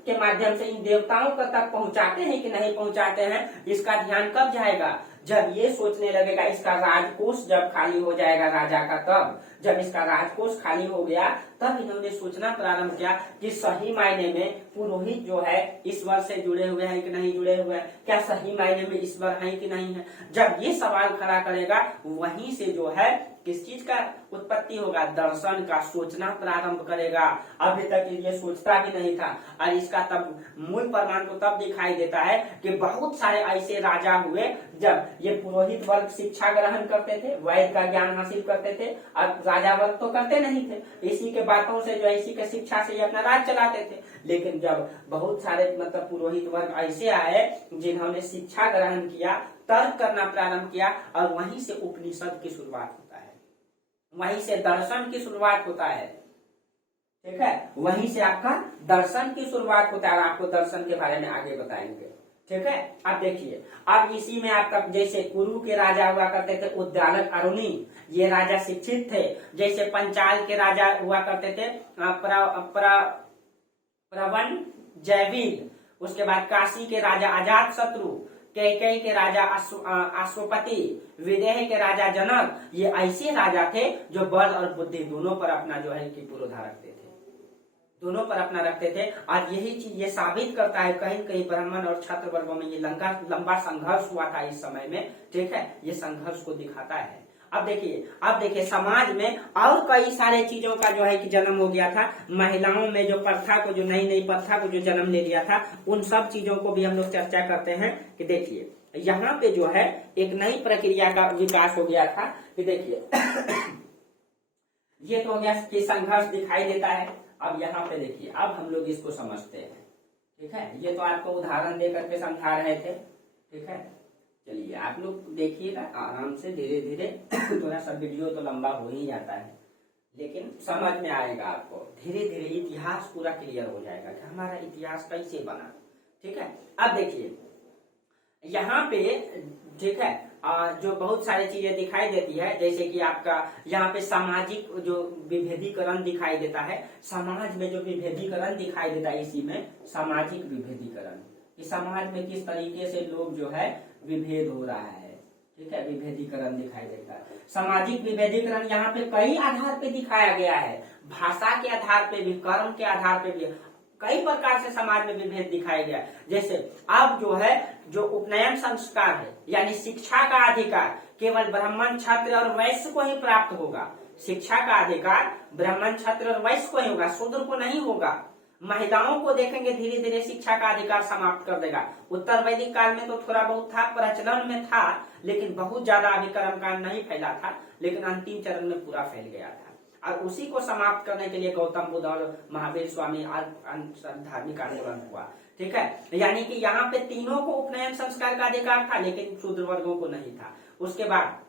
के माध्यम से इन देवताओं तक पहुंचाते हैं कि नहीं पहुंचाते हैं, इसका ध्यान कब जाएगा, जब ये सोचने लगेगा इसका राजकोष जब खाली हो जाएगा राजा का। तब जब इसका राजकोष खाली हो गया, तब इन्होंने सोचना प्रारंभ किया कि सही मायने में पुरोहित जो है ईश्वर से जुड़े हुए हैं कि नहीं जुड़े हुए हैं, क्या सही मायने में ईश्वर है कि नहीं है। जब ये सवाल खड़ा करेगा, वहीं से जो है किस चीज का उत्पत्ति होगा, दर्शन का सोचना प्रारंभ करेगा। अभी तक ये सोचता भी नहीं था, और इसका तब मूल प्रमाण तो तब दिखाई देता है कि बहुत सारे ऐसे राजा हुए जब ये पुरोहित वर्ग शिक्षा ग्रहण करते थे, वैद का ज्ञान हासिल करते थे, और राजा वर्ग तो करते नहीं थे, इसी के बातों से जो इसी के शिक्षा से अपना राज चलाते थे। लेकिन जब बहुत सारे मतलब पुरोहित वर्ग ऐसे आए जिन्होंने शिक्षा ग्रहण किया, तर्क करना प्रारंभ किया, और वहीं से उपनिषद की शुरुआत होता है, वहीं से दर्शन की शुरुआत होता है, ठीक है, वहीं से आपका दर्शन की शुरुआत होता है। और आपको दर्शन के बारे में आगे बताएंगे, ठीक है। अब देखिए, अब इसी में आपका जैसे कुरु के राजा हुआ करते थे उद्दालक अरुणी, ये राजा शिक्षित थे। जैसे पंचाल के राजा हुआ करते थे प्रवन जयवीर, उसके बाद काशी के राजा अजात शत्रु, कैकेयी के राजा अश्वपति, विदेह के राजा जनक, ये ऐसे राजा थे जो बल और बुद्धि दोनों पर अपना जो है कि पुरोधा रखते थे, दोनों पर अपना रखते थे। और यही चीज ये साबित करता है, कहीं कहीं ब्राह्मण और छात्र वर्गों में ये लंबा संघर्ष हुआ था इस समय में, ठीक है, ये संघर्ष को दिखाता है। अब देखिए समाज में और कई सारे चीजों का जो है कि जन्म हो गया था। महिलाओं में जो प्रथा को, जो नई प्रथा को जो जन्म ले लिया था, उन सब चीजों को भी हम लोग चर्चा करते हैं। कि देखिए, यहाँ पे जो है एक नई प्रक्रिया का विकास हो गया था। कि देखिए ये तो हो गया कि संघर्ष दिखाई देता है। अब यहाँ पे देखिए, अब हम लोग इसको समझते हैं, ठीक है। ये तो आपको उदाहरण दे करके समझा रहे थे, ठीक है। चलिए आप लोग देखिएगा आराम से, धीरे धीरे थोड़ा सा वीडियो तो लंबा हो ही जाता है, लेकिन समझ में आएगा आपको, धीरे धीरे इतिहास पूरा क्लियर हो जाएगा कि हमारा इतिहास कैसे बना। ठीक है, अब देखिए यहाँ पे, ठीक है, जो बहुत सारी चीजें दिखाई देती है, जैसे कि आपका यहाँ पे सामाजिक जो विभेदीकरण दिखाई देता है, समाज में जो विभेदीकरण दिखाई देता है, इसी में सामाजिक विभेदीकरण, कि समाज में किस तरीके से लोग जो है विभेद हो रहा है। ठीक है, विभेदीकरण दिखाई देता है। सामाजिक विभेदीकरण यहाँ पे कई आधार पे दिखाया गया है, भाषा के आधार पे भी, कर्म के आधार पे भी, कई प्रकार से समाज में विभेद दिखाया गया है। जैसे अब जो है, जो उपनयन संस्कार है, यानी शिक्षा का अधिकार केवल ब्राह्मण, क्षत्रिय और वैश्य को ही प्राप्त होगा। शिक्षा का अधिकार ब्राह्मण, क्षत्रिय और वैश्य को ही होगा, शूद्र को नहीं होगा। महिलाओं को देखेंगे धीरे धीरे शिक्षा का अधिकार समाप्त कर देगा। उत्तर वैदिक काल में तो थोड़ा बहुत था, प्रचलन में था, लेकिन बहुत ज्यादा अभी कर्मकांड नहीं फैला था, लेकिन अंतिम चरण में पूरा फैल गया था। और उसी को समाप्त करने के लिए गौतम बुद्ध और महावीर स्वामी धार्मिक आंदोलन हुआ। ठीक है, यानी कि यहाँ पे तीनों को उपनयन संस्कार का अधिकार था, लेकिन शूद्र वर्गों को नहीं था। उसके बाद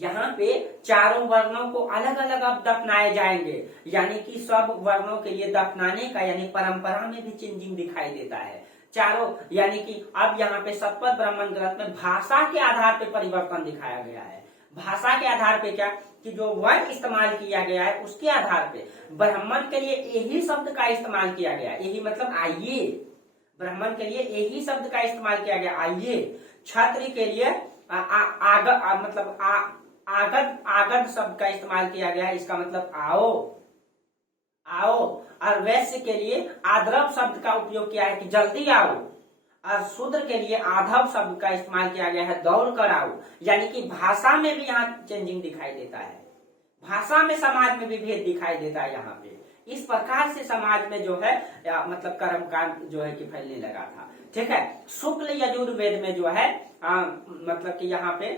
यहाँ पे चारों वर्णों को अलग अलग अब दफनाए जाएंगे, यानी कि सब वर्णों के लिए दफनाने का, यानी परंपरा में भी चेंजिंग दिखाई देता है। चारों, यानी कि अब यहाँ पे शतपथ ब्राह्मण ग्रंथ में भाषा के आधार पे परिवर्तन दिखाया गया है। भाषा के आधार पे क्या, कि जो वर्ड इस्तेमाल किया गया है उसके आधार पे ब्राह्मण के लिए यही शब्द का इस्तेमाल किया गया, यही मतलब आइए, ब्राह्मण के लिए यही शब्द का इस्तेमाल किया गया, आइए। क्षत्रिय के लिए आगत शब्द का इस्तेमाल किया गया है, इसका मतलब आओ, आओ। और वैश्य के लिए आद्रव शब्द का उपयोग किया है कि जल्दी आओ। और शूद्र के लिए आधव शब्द का इस्तेमाल किया गया है, दौड़ कर आओ। यानी कि भाषा में भी यहाँ चेंजिंग दिखाई देता है, भाषा में समाज में भी भेद दिखाई देता है यहाँ पे। इस प्रकार से समाज में जो है मतलब कर्मकांड जो है कि फैलने लगा था। ठीक है, शुक्ल यजुर्वेद में जो है मतलब कि यहाँ पे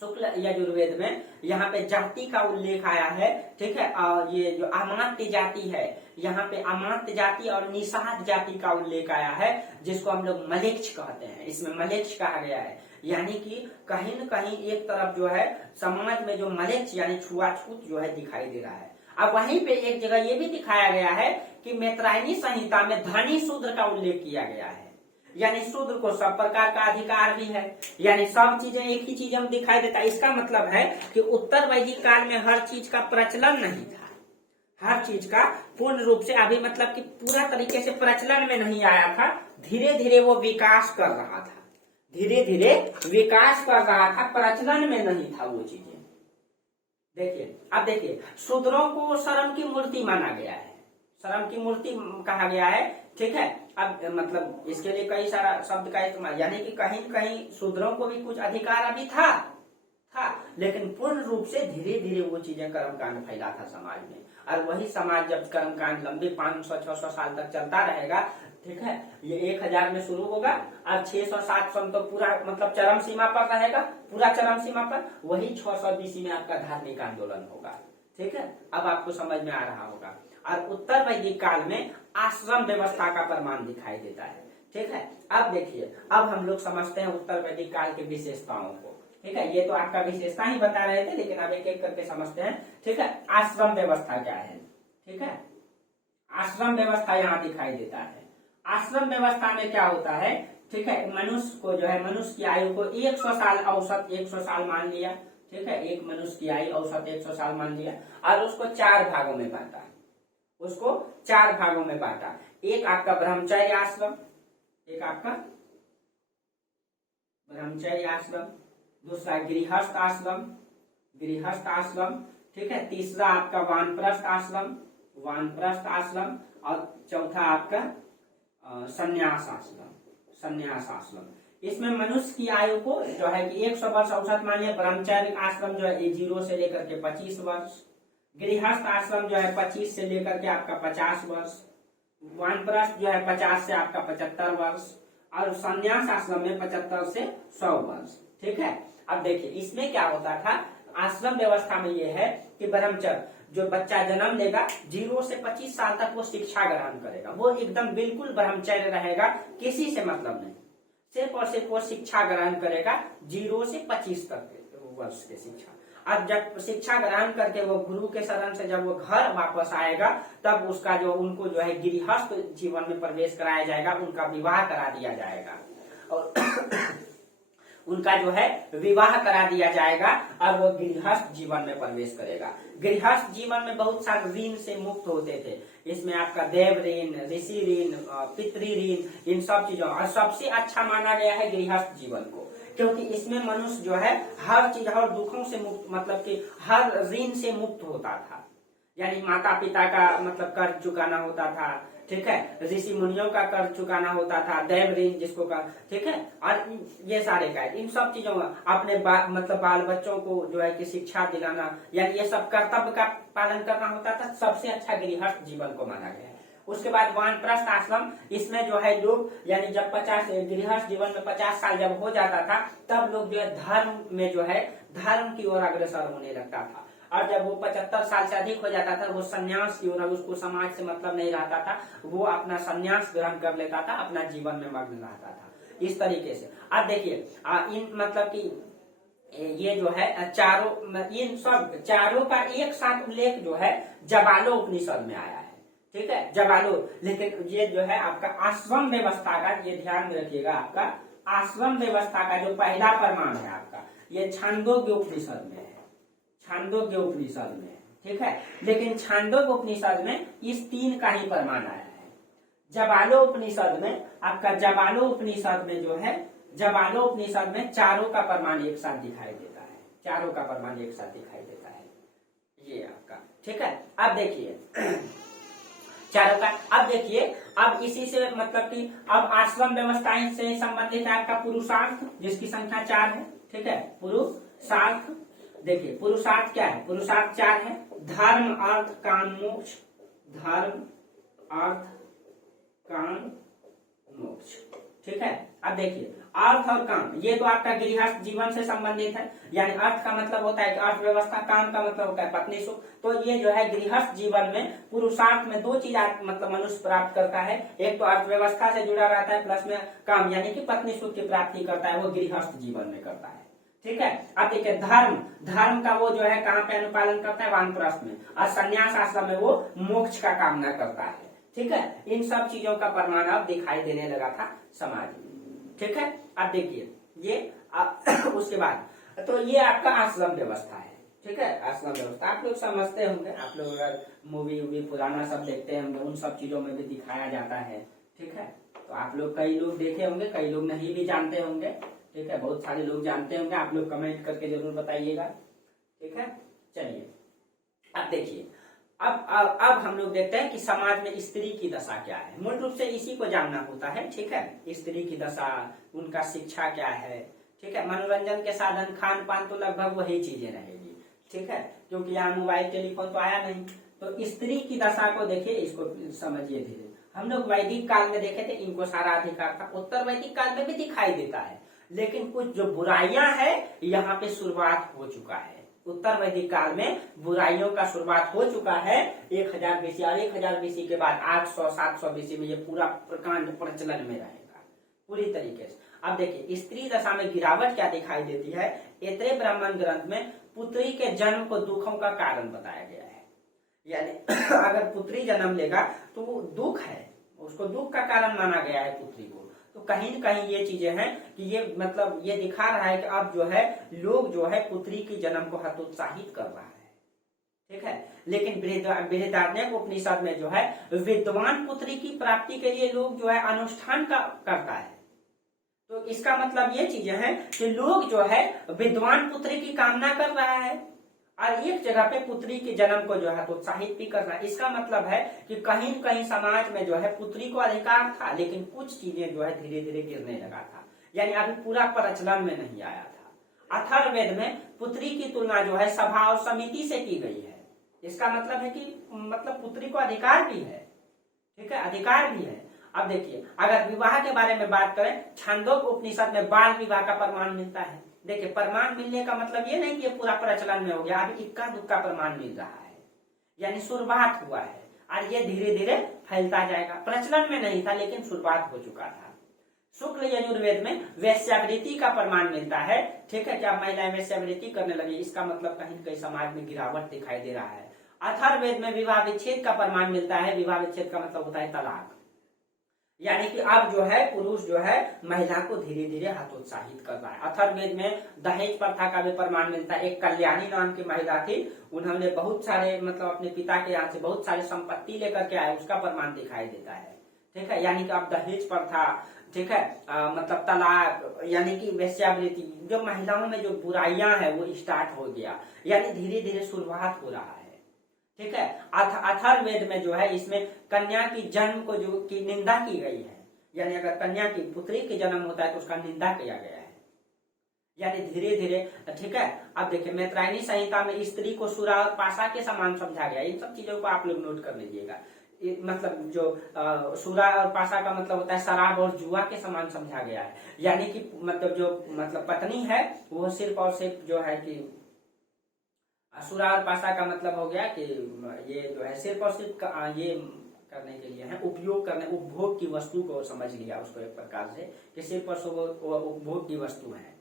शुक्ल यजुर्वेद में यहाँ पे जाति का उल्लेख आया है। ठीक है, और ये जो अमात्य जाति है, यहाँ पे अमात्य जाति और निषाद जाति का उल्लेख आया है, जिसको हम लोग मलेच्छ कहते हैं। इसमें मलेच्छ कहा गया है, यानी कि कहीं न कहीं एक तरफ जो है समाज में जो मलेच्छ यानी छुआछूत जो है दिखाई दे रहा है। अब वहीं पे एक जगह ये भी दिखाया गया है कि मैत्रायणी संहिता में धनी शूद्र का उल्लेख किया गया है, यानी शूद्र को सब प्रकार का अधिकार भी है, यानी सब चीजें एक ही चीज हम दिखाई देता है। इसका मतलब है कि उत्तर वैदिक काल में हर चीज का प्रचलन नहीं था, हर चीज का पूर्ण रूप से अभी मतलब कि पूरा तरीके से प्रचलन में नहीं आया था, धीरे धीरे वो विकास कर रहा था, धीरे धीरे विकास कर रहा था, प्रचलन में नहीं था वो चीजें। देखिए, अब देखिए, शूद्रों को शर्म की मूर्ति माना गया है, शर्म की मूर्ति कहा गया है। ठीक है, अब मतलब इसके लिए कई सारा शब्द का इस्तेमाल, यानी कि कहीं कहीं शूद्रों को भी कुछ अधिकार अभी था, लेकिन पूर्ण रूप से धीरे धीरे वो चीजें कर्मकांड फैला था समाज में। और वही समाज जब कर्मकांड लंबे 500-600 साल तक चलता रहेगा, ठीक है, ये 1000 में शुरू होगा और 600-700 तो पूरा मतलब चरम सीमा पर रहेगा, पूरा चरम सीमा पर, वही 600 BC में आपका धार्मिक आंदोलन होगा। ठीक है, अब आपको समझ में आ रहा होगा। और उत्तर वैदिक काल में आश्रम व्यवस्था का प्रमाण दिखाई देता है। ठीक है, अब देखिए, अब हम लोग समझते हैं उत्तर वैदिक काल की विशेषताओं को। ठीक है, ये तो आपका विशेषता ही बता रहे थे, लेकिन अब एक एक करके समझते हैं। ठीक है, आश्रम व्यवस्था क्या है। ठीक है, आश्रम व्यवस्था यहाँ दिखाई देता है। आश्रम व्यवस्था में क्या होता है, ठीक है, मनुष्य को जो है, मनुष्य की आयु को 100 साल औसत 100 साल मान लिया। ठीक है, एक मनुष्य की आयु औसत 100 साल मान लिया और उसको 4 भागों में बांटा, उसको 4 भागों में बांटा। एक आपका ब्रह्मचर्य आश्रम, एक आपका ब्रह्मचर्य आश्रम, दूसरा गृहस्थ आश्रम, गृहस्थ आश्रम। ठीक है, तीसरा आपका वानप्रस्थ आश्रम, वानप्रस्थ आश्रम, और चौथा आपका संन्यास आश्रम, संन्यास आश्रम। इसमें मनुष्य की आयु को जो है कि 100 वर्ष औसत मानिए। ब्रह्मचर्य आश्रम जो है 0 से लेकर के 25 वर्ष, गृहस्थ आश्रम जो है 25 से लेकर के आपका 50 वर्ष, वानप्रस्थ जो है 50 से आपका 75 वर्ष, और संन्यास आश्रम में 75 से 100 वर्ष। ठीक है, अब देखिए इसमें क्या होता था, आश्रम व्यवस्था में ये है कि ब्रह्मचर्य, जो बच्चा जन्म लेगा 0 से 25 साल तक वो शिक्षा ग्रहण करेगा, वो एकदम बिल्कुल ब्रह्मचर्य रहेगा, किसी से मतलब नहीं, सिर्फ और सिर्फ वो शिक्षा ग्रहण करेगा 0 से 25 तक वर्ष की शिक्षा। अब जब शिक्षा ग्रहण करके वो गुरु के शरण से जब वो घर वापस आएगा, तब उसका जो उनको जो है गृहस्थ जीवन में प्रवेश कराया जाएगा, उनका विवाह करा दिया जाएगा और उनका जो है विवाह करा दिया जाएगा और वो गृहस्थ जीवन में प्रवेश करेगा। गृहस्थ जीवन में बहुत सारे ऋण से मुक्त होते थे। इसमें आपका देव ऋण, ऋषि ऋण, पितृ ऋण, इन सब चीजों, और सबसे अच्छा माना गया है गृहस्थ जीवन को, क्योंकि इसमें मनुष्य जो है हर चीज, हर दुखों से मुक्त, मतलब कि हर ऋण से मुक्त होता था। यानी माता पिता का मतलब कर्ज चुकाना होता था, ठीक है, ऋषि मुनियों का कर्ज चुकाना होता था, दैव ऋण जिसको का, ठीक है, और ये सारे का इन सब चीजों में अपने मतलब बाल बच्चों को जो है कि शिक्षा दिलाना, यानी ये सब कर्तव्य का पालन करना होता था। सबसे अच्छा गृहस्थ जीवन को माना गया है। उसके बाद वानप्रस्थ आश्रम, इसमें जो है लोग यानी जब 50 गृहस्थ जीवन में 50 साल जब हो जाता था, तब लोग जो है धर्म में जो है धर्म की ओर अग्रसर होने लगता था। और जब वो 75 साल से अधिक हो जाता था, वो सन्यास की ओर, उसको समाज से मतलब नहीं रहता था, वो अपना सन्यास ग्रहण कर लेता था, अपना जीवन में मग्न रहता था। इस तरीके से अब देखिए इन मतलब कि ये जो है चारों, इन सब चारों का एक साथ उल्लेख जो है जबालो उपनिषद में आया है, ठीक है, जबालो। लेकिन ये जो है आपका आश्रम व्यवस्था का, ये ध्यान में रखिएगा, आपका आश्रम व्यवस्था का जो पहला प्रमाण है आपका, ये छांदोग्य उपनिषद में है, छांदोग्य उपनिषद में, ठीक है। लेकिन छांदोग्य उपनिषद में इस 3 का ही प्रमाण आया है। जबालो उपनिषद में आपका, जबालो उपनिषद में जो है, जबालो उपनिषद में चारों का प्रमाण एक साथ दिखाई देता है, चारों का प्रमाण एक साथ दिखाई देता है, ये आपका, ठीक है। अब देखिए चारों का, अब देखिए, अब इसी से मतलब कि अब आश्रम व्यवस्था से संबंधित है आपका पुरुषार्थ, जिसकी संख्या 4 है, ठीक है, पुरुषार्थ। देखिए पुरुषार्थ क्या है, पुरुषार्थ 4 है, धर्म अर्थ काम मोक्ष, धर्म अर्थ काम मोक्ष, ठीक है। अब देखिए अर्थ और काम, ये तो आपका गृहस्थ जीवन से संबंधित है, यानी अर्थ का मतलब होता है कि अर्थव्यवस्था, काम का मतलब होता है पत्नी सुख। तो ये जो है गृहस्थ जीवन में पुरुषार्थ में 2 चीज मतलब मनुष्य प्राप्त करता है, एक तो अर्थव्यवस्था से जुड़ा रहता है, प्लस में काम यानी कि पत्नी सुख की प्राप्ति करता है, वो गृहस्थ जीवन में करता है, ठीक है। अब देखिए धर्म, धर्म का वो जो है कहाँ पे अनुपालन करता है, वानप्रस्थ में, और संन्यास आश्रम में वो मोक्ष का कामना करता है, ठीक है। इन सब चीजों का प्रमाण अब दिखाई देने लगा था समाज में, ठीक है। अब देखिए ये उसके बाद तो ये आपका आश्रम व्यवस्था है, ठीक है, आश्रम व्यवस्था आप लोग समझते होंगे, आप लोग अगर मूवी वूवी पुराना सब देखते होंगे, उन सब चीजों में भी दिखाया जाता है, ठीक है। तो आप लोग, कई लोग देखे होंगे, कई लोग नहीं भी जानते होंगे, ठीक है, बहुत सारे लोग जानते होंगे, आप लोग कमेंट करके जरूर बताइएगा, ठीक है। चलिए अब देखिए, अब हम लोग देखते हैं कि समाज में स्त्री की दशा क्या है। मूल रूप से इसी को जानना होता है, ठीक है, स्त्री की दशा, उनका शिक्षा क्या है, ठीक है। मनोरंजन के साधन, खान पान तो लगभग वही चीजें रहेगी, ठीक है, क्योंकि यहाँ मोबाइल टेलीफोन तो आया नहीं। तो स्त्री की दशा को देखिए, इसको समझिए धीरे। हम लोग वैदिक काल में देखे थे, इनको सारा अधिकार था, उत्तर वैदिक काल में भी दिखाई देता है, लेकिन कुछ जो बुराइयां है यहाँ पे शुरुआत हो चुका है। उत्तर वैदिक काल में बुराइयों का शुरुआत हो चुका है 1000 बीसी, और 1000 बीसी के बाद 800-700 बीसी में ये पूरा प्रकांड प्रचलन में रहेगा पूरी तरीके से। अब देखिए स्त्री दशा में गिरावट क्या दिखाई देती है। ऐत्रेय ब्राह्मण ग्रंथ में पुत्री के जन्म को दुखों का कारण बताया गया है, यानी अगर पुत्री जन्म लेगा तो वो दुख है, उसको दुख का कारण माना गया है पुत्री को। तो कहीं न कहीं ये चीजें हैं कि ये मतलब ये दिखा रहा है कि अब जो है लोग जो है पुत्री की जन्म को हतोत्साहित कर रहा है, ठीक है। लेकिन बृहदारण्यक उपनिषद में जो है विद्वान पुत्री की प्राप्ति के लिए लोग जो है अनुष्ठान का करता है। तो इसका मतलब ये चीजें हैं कि लोग जो है विद्वान पुत्री की कामना कर रहा है और एक जगह पे पुत्री के जन्म को जो है उत्साहित भी करना। इसका मतलब है कि कहीं न कहीं समाज में जो है पुत्री को अधिकार था, लेकिन कुछ चीजें जो है धीरे धीरे गिरने लगा था, यानी अभी पूरा प्रचलन में नहीं आया था। अथर्ववेद में पुत्री की तुलना जो है सभा और समिति से की गई है। इसका मतलब है कि मतलब पुत्री को अधिकार भी है, ठीक है, अधिकार भी है। अब देखिए अगर विवाह के बारे में बात करें, छांदोग्य उपनिषद में बाल विवाह का प्रमाण मिलता है। देखिए प्रमाण मिलने का मतलब ये नहीं कि ये पूरा प्रचलन में हो गया, अभी इक्का दुक्का प्रमाण मिल रहा है, यानी शुरुआत हुआ है और ये धीरे धीरे फैलता जाएगा। प्रचलन में नहीं था लेकिन शुरुआत हो चुका था। शुक्ल यजुर्वेद में वेश्यावृत्ति का प्रमाण मिलता है। ठीक है, क्या महिलाएं वेश्यावृत्ति करने लगी, इसका मतलब कहीं न कहीं समाज में गिरावट दिखाई दे रहा है। अथर्ववेद में विवाह विच्छेद का प्रमाण मिलता है। विवाह विच्छेद का मतलब होता है तलाक, यानी कि अब जो है पुरुष जो है महिला को धीरे धीरे हतोत्साहित कर रहा है। अथर्ववेद में दहेज प्रथा का भी प्रमाण मिलता है। एक कल्याणी नाम की महिला थी, उन्होंने बहुत सारे मतलब अपने पिता के यहाँ से बहुत सारी संपत्ति लेकर के आए, उसका प्रमाण दिखाई देता है। ठीक है, यानी कि अब दहेज प्रथा, ठीक है, मतलब तलाक, यानी कि वेश्यावृत्ति, जो महिलाओं में जो बुराइयां है वो स्टार्ट हो गया, यानी धीरे धीरे शुरुआत हो रहा है। ठीक है, अथर्ववेद में जो है इसमें कन्या की जन्म को जो की निंदा की गई है, यानी अगर कन्या की पुत्री की जन्म होता है तो उसका निंदा किया गया है, यानी धीरे धीरे। ठीक है, अब देखिए मैत्रायणी संहिता में स्त्री को सुरा और पाशा के समान समझा गया। इन सब चीजों को आप लोग नोट कर लीजिएगा। मतलब जो सुरा और पाशा का मतलब होता है शराब और जुआ के समान समझा गया है, यानी कि मतलब जो मतलब पत्नी है वो सिर्फ और सिर्फ जो है कि सुरा और पाशा का मतलब हो गया कि ये जो है सिर्फ और सिर्फ ये करने के लिए है, उपयोग करने, उपभोग की वस्तु को समझ लिया उसको एक प्रकार से कि सिर्फ और सिर्फ उपभोग की वस्तु है।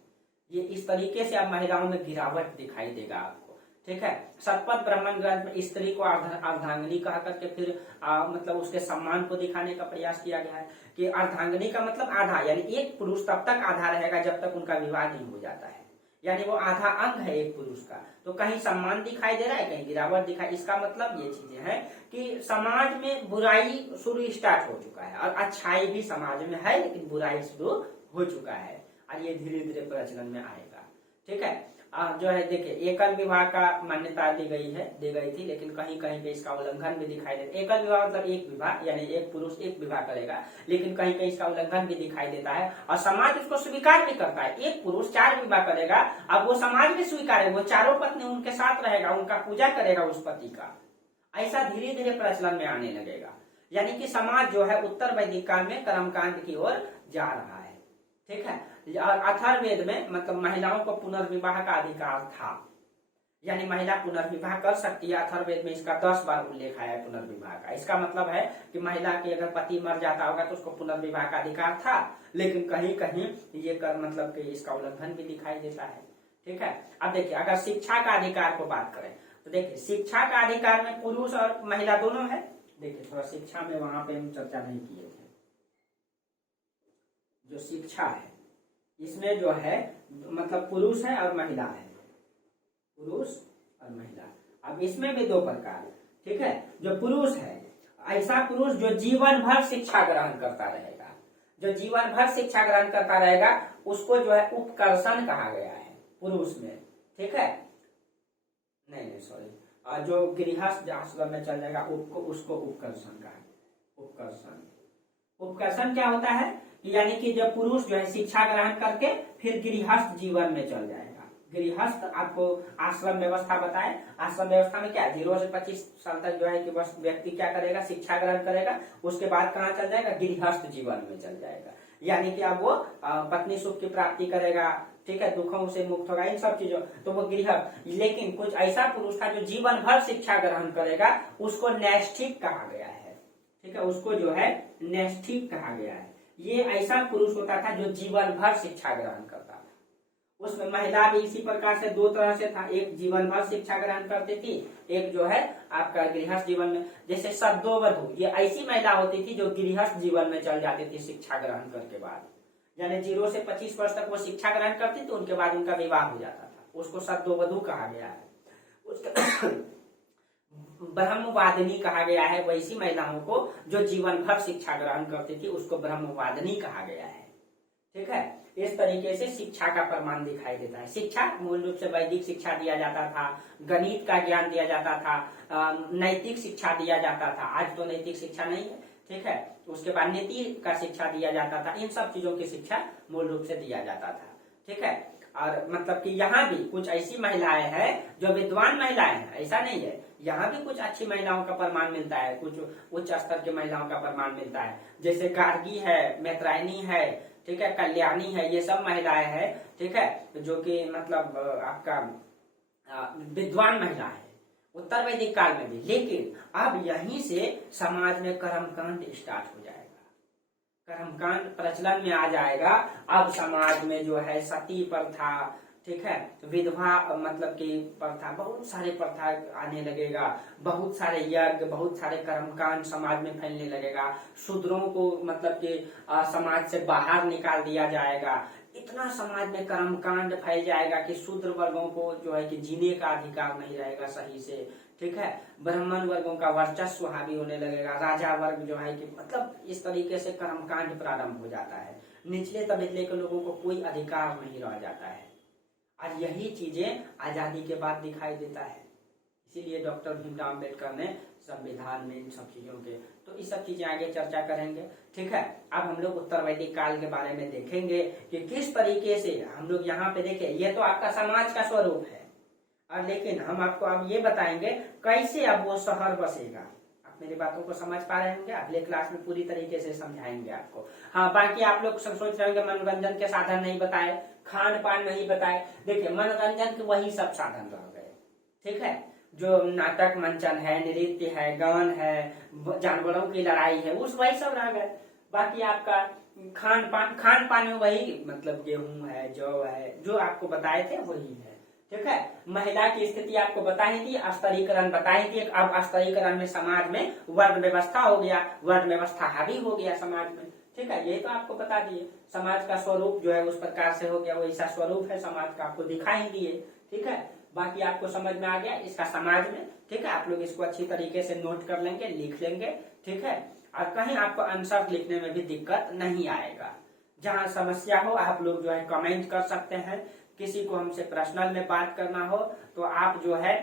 ये इस तरीके से अब महिलाओं में गिरावट दिखाई देगा आपको। ठीक है, शतपथ ब्राह्मण ग्रंथ में स्त्री को अर्धांगिनी कहा करके फिर मतलब उसके सम्मान को दिखाने का प्रयास किया गया है कि अर्धांगिनी का मतलब आधा, यानी एक पुरुष तब तक आधा रहेगा जब तक उनका विवाह नहीं हो जाता है, यानी वो आधा अंग है एक पुरुष का। तो कहीं सम्मान दिखाई दे रहा है, कहीं गिरावट दिखाई। इसका मतलब ये चीजें हैं कि समाज में बुराई शुरू स्टार्ट हो चुका है और अच्छाई भी समाज में है, लेकिन बुराई शुरू हो चुका है और ये धीरे धीरे प्रचलन में आएगा। ठीक है, जो है देखिए एकल विवाह का मान्यता दी गई थी, लेकिन कहीं कहीं पे इसका उल्लंघन भी दिखाई देता है। एकल विवाह मतलब एक विवाह, यानी एक पुरुष एक विवाह करेगा, लेकिन कहीं कहीं इसका उल्लंघन भी दिखाई देता है और समाज उसको स्वीकार भी करता है। एक पुरुष 4 विवाह करेगा, अब वो समाज में स्वीकार है, वो चारों पत्नी उनके साथ रहेगा, उनका पूजा करेगा उस पति का। ऐसा धीरे धीरे प्रचलन में आने लगेगा, यानी कि समाज जो है उत्तर वैदिक काल में कर्मकांड की ओर जा रहा है। ठीक है, और अथर्ववेद में मतलब महिलाओं को पुनर्विवाह का अधिकार था, यानी महिला पुनर्विवाह कर सकती है। अथर्ववेद में इसका 10 बार उल्लेख आया है पुनर्विवाह का। इसका मतलब है कि महिला की अगर पति मर जाता होगा तो उसको पुनर्विवाह का अधिकार था, लेकिन कहीं कहीं ये कर मतलब कि इसका उल्लंघन भी दिखाई देता है। ठीक है, अब देखिए अगर शिक्षा का अधिकार को बात करें तो देखिए शिक्षा का अधिकार में पुरुष और महिला दोनों है। देखिए थोड़ा शिक्षा में वहां पे हम चर्चा नहीं किए थे। जो शिक्षा है इसमें जो है मतलब पुरुष है और महिला है, पुरुष और महिला। अब इसमें भी 2 प्रकार। ठीक है, जो पुरुष है ऐसा पुरुष जो जीवन भर शिक्षा ग्रहण करता रहेगा, जो जीवन भर शिक्षा ग्रहण करता रहेगा उसको जो है उपकर्षण कहा गया है पुरुष में। ठीक है, नहीं सॉरी, जो गृहस्थ आश्रम में चल जाएगा उसको उपकर्षण कहा। उपकर्षण क्या होता है, यानी कि जब पुरुष जो है शिक्षा ग्रहण करके फिर गृहस्थ जीवन में चल जाएगा। गृहस्थ आपको आश्रम व्यवस्था बताए, आश्रम व्यवस्था में क्या 0 से 25 साल तक जो है कि बस व्यक्ति क्या करेगा, शिक्षा ग्रहण करेगा, उसके बाद कहाँ चल जाएगा, गृहस्थ जीवन में चल जाएगा। यानी कि अब वो पत्नी सुख की प्राप्ति करेगा, ठीक है, दुखों से मुक्त होगा, इन सब चीजों, तो वो गृहस्थ। लेकिन कुछ ऐसा पुरुष था जो जीवन भर शिक्षा ग्रहण करेगा, उसको नैष्ठिक कहा गया है। ठीक है, उसको जो है नैष्ठिक कहा गया है। ये ऐसा पुरुष होता था जो जीवन भर शिक्षा ग्रहण करता था। उसमें महिला भी इसी प्रकार से 2 तरह से था, एक जीवन भर शिक्षा ग्रहण करती थी, एक जो है आपका गृहस्थ जीवन में। जैसे सद्योवधू, ये ऐसी महिला होती थी जो गृहस्थ जीवन में चल जाती थी शिक्षा ग्रहण करके बाद, यानी 0 से 25 वर्ष तक वो शिक्षा ग्रहण करती थी, उनके बाद उनका विवाह हो जाता था, उसको सद्योवधू कहा गया है। उसका ब्रह्मवादिनी कहा गया है वैसी महिलाओं को जो जीवन भर शिक्षा ग्रहण करती थी, उसको ब्रह्मवादिनी कहा गया है। ठीक है, इस तरीके से शिक्षा का प्रमाण दिखाई देता है। शिक्षा मूल रूप से वैदिक शिक्षा दिया जाता था, गणित का ज्ञान दिया जाता था, नैतिक शिक्षा दिया जाता था। आज तो नैतिक शिक्षा नहीं है। ठीक है, उसके बाद नीति का शिक्षा दिया जाता था, इन सब चीजों की शिक्षा मूल रूप से दिया जाता था। ठीक है, और मतलब कि यहाँ भी कुछ ऐसी महिलाएं हैं जो विद्वान महिलाएं हैं, ऐसा नहीं है, यहाँ भी कुछ अच्छी महिलाओं का प्रमाण मिलता है, कुछ उच्च स्तर की महिलाओं का प्रमाण मिलता है, जैसे गार्गी है, मैत्रायणी है, ठीक है, कल्याणी है, ये सब महिलाएं हैं। ठीक है, जो कि मतलब आपका विद्वान महिला है उत्तर वैदिक काल में भी। लेकिन अब यहीं से समाज में कर्मकांड स्टार्ट हो जाएगा। कर्मकांड प्रचलन में आ जाएगा। अब समाज में जो है सती प्रथा, ठीक है, विधवा मतलब कि प्रथा, बहुत सारे प्रथा आने लगेगा, बहुत सारे यज्ञ, बहुत सारे कर्मकांड समाज में फैलने लगेगा। शूद्रों को मतलब कि समाज से बाहर निकाल दिया जाएगा। इतना समाज में कर्मकांड फैल जाएगा कि शूद्र वर्गों को जो है कि जीने का अधिकार नहीं रहेगा सही से, ठीक है। ब्राह्मण वर्गों का वर्चस्व हावी होने लगेगा। राजा वर्ग जो है कि मतलब इस तरीके से कर्मकांड प्रारंभ हो जाता है। निचले तबके के लोगों को कोई अधिकार नहीं रह जाता है। और यही चीजें आजादी के बाद दिखाई देता है। इसीलिए डॉक्टर भीमराव अम्बेडकर ने संविधान में इन सब चीजों के, तो ये सब चीजें आगे चर्चा करेंगे, ठीक है। अब हम लोग उत्तर वैदिक काल के बारे में देखेंगे कि किस तरीके से हम लोग यहाँ पे देखें। ये तो आपका समाज का स्वरूप है, और लेकिन हम आपको अब ये बताएंगे कैसे अब वो शहर बसेगा। आप मेरी बातों को समझ पा रहे होंगे। अगले क्लास में पूरी तरीके से समझाएंगे आपको। हाँ, बाकी आप लोग सब सोच रहे होंगे मनोरंजन के साधन नहीं बताए, खान पान नहीं बताए। देखिए, मनोरंजन के वही सब साधन रह गए, ठीक है। जो नाटक मंचन है, नृत्य है, गान है, जानवरों की लड़ाई है, उस वही सब रह गए। बाकी आपका खान पान में वही मतलब गेहूं है, जौ है, जो आपको बताए थे वही है, ठीक है। महिला की स्थिति आपको बताई थी, स्तरीकरण बताई थी। अब स्तरीकरण में समाज में वर्ण व्यवस्था हो गया, वर्ण व्यवस्था हावी हो गया समाज में, ठीक है। ये तो आपको बता दिए। समाज का स्वरूप जो है उस प्रकार से हो गया, वैसा स्वरूप है समाज का, आपको दिखाई दिए, ठीक है। बाकी आपको समझ में आ गया इसका समाज में, ठीक है। आप लोग इसको अच्छी तरीके से नोट कर लेंगे, लिख लेंगे, ठीक है। और कहीं आपको आंसर लिखने में भी दिक्कत नहीं आएगा। जहां समस्या हो आप लोग जो है कमेंट कर सकते हैं। किसी को हमसे पर्सनल में बात करना हो तो आप जो है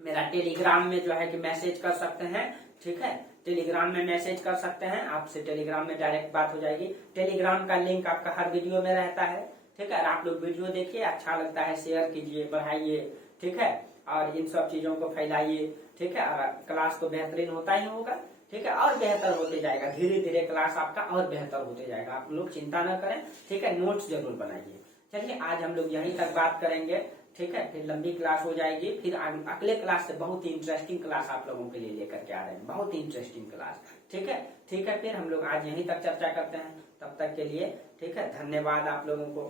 मेरा टेलीग्राम में जो है कि मैसेज कर सकते हैं, ठीक है। टेलीग्राम में मैसेज कर सकते हैं, आपसे टेलीग्राम में डायरेक्ट बात हो जाएगी। टेलीग्राम का लिंक आपका हर वीडियो में रहता है, ठीक है। आप लोग वीडियो देखिए, अच्छा लगता है शेयर कीजिए, बढ़ाइए, ठीक है। और इन सब चीजों को फैलाइए, ठीक है। और क्लास तो बेहतरीन होता ही होगा, ठीक है, और बेहतर होते जाएगा। धीरे धीरे क्लास आपका और बेहतर होते जाएगा। आप लोग चिंता न करें, ठीक है। नोट्स जरूर बनाइए। चलिए, आज हम लोग यहीं तक बात करेंगे, ठीक है। फिर लंबी क्लास हो जाएगी। फिर अगले क्लास से बहुत ही इंटरेस्टिंग क्लास आप लोगों के लिए लेकर के आ रहे हैं, बहुत ही इंटरेस्टिंग क्लास, ठीक है। ठीक है, फिर हम लोग आज यहीं तक चर्चा करते हैं। तब तक के लिए ठीक है, धन्यवाद आप लोगों को।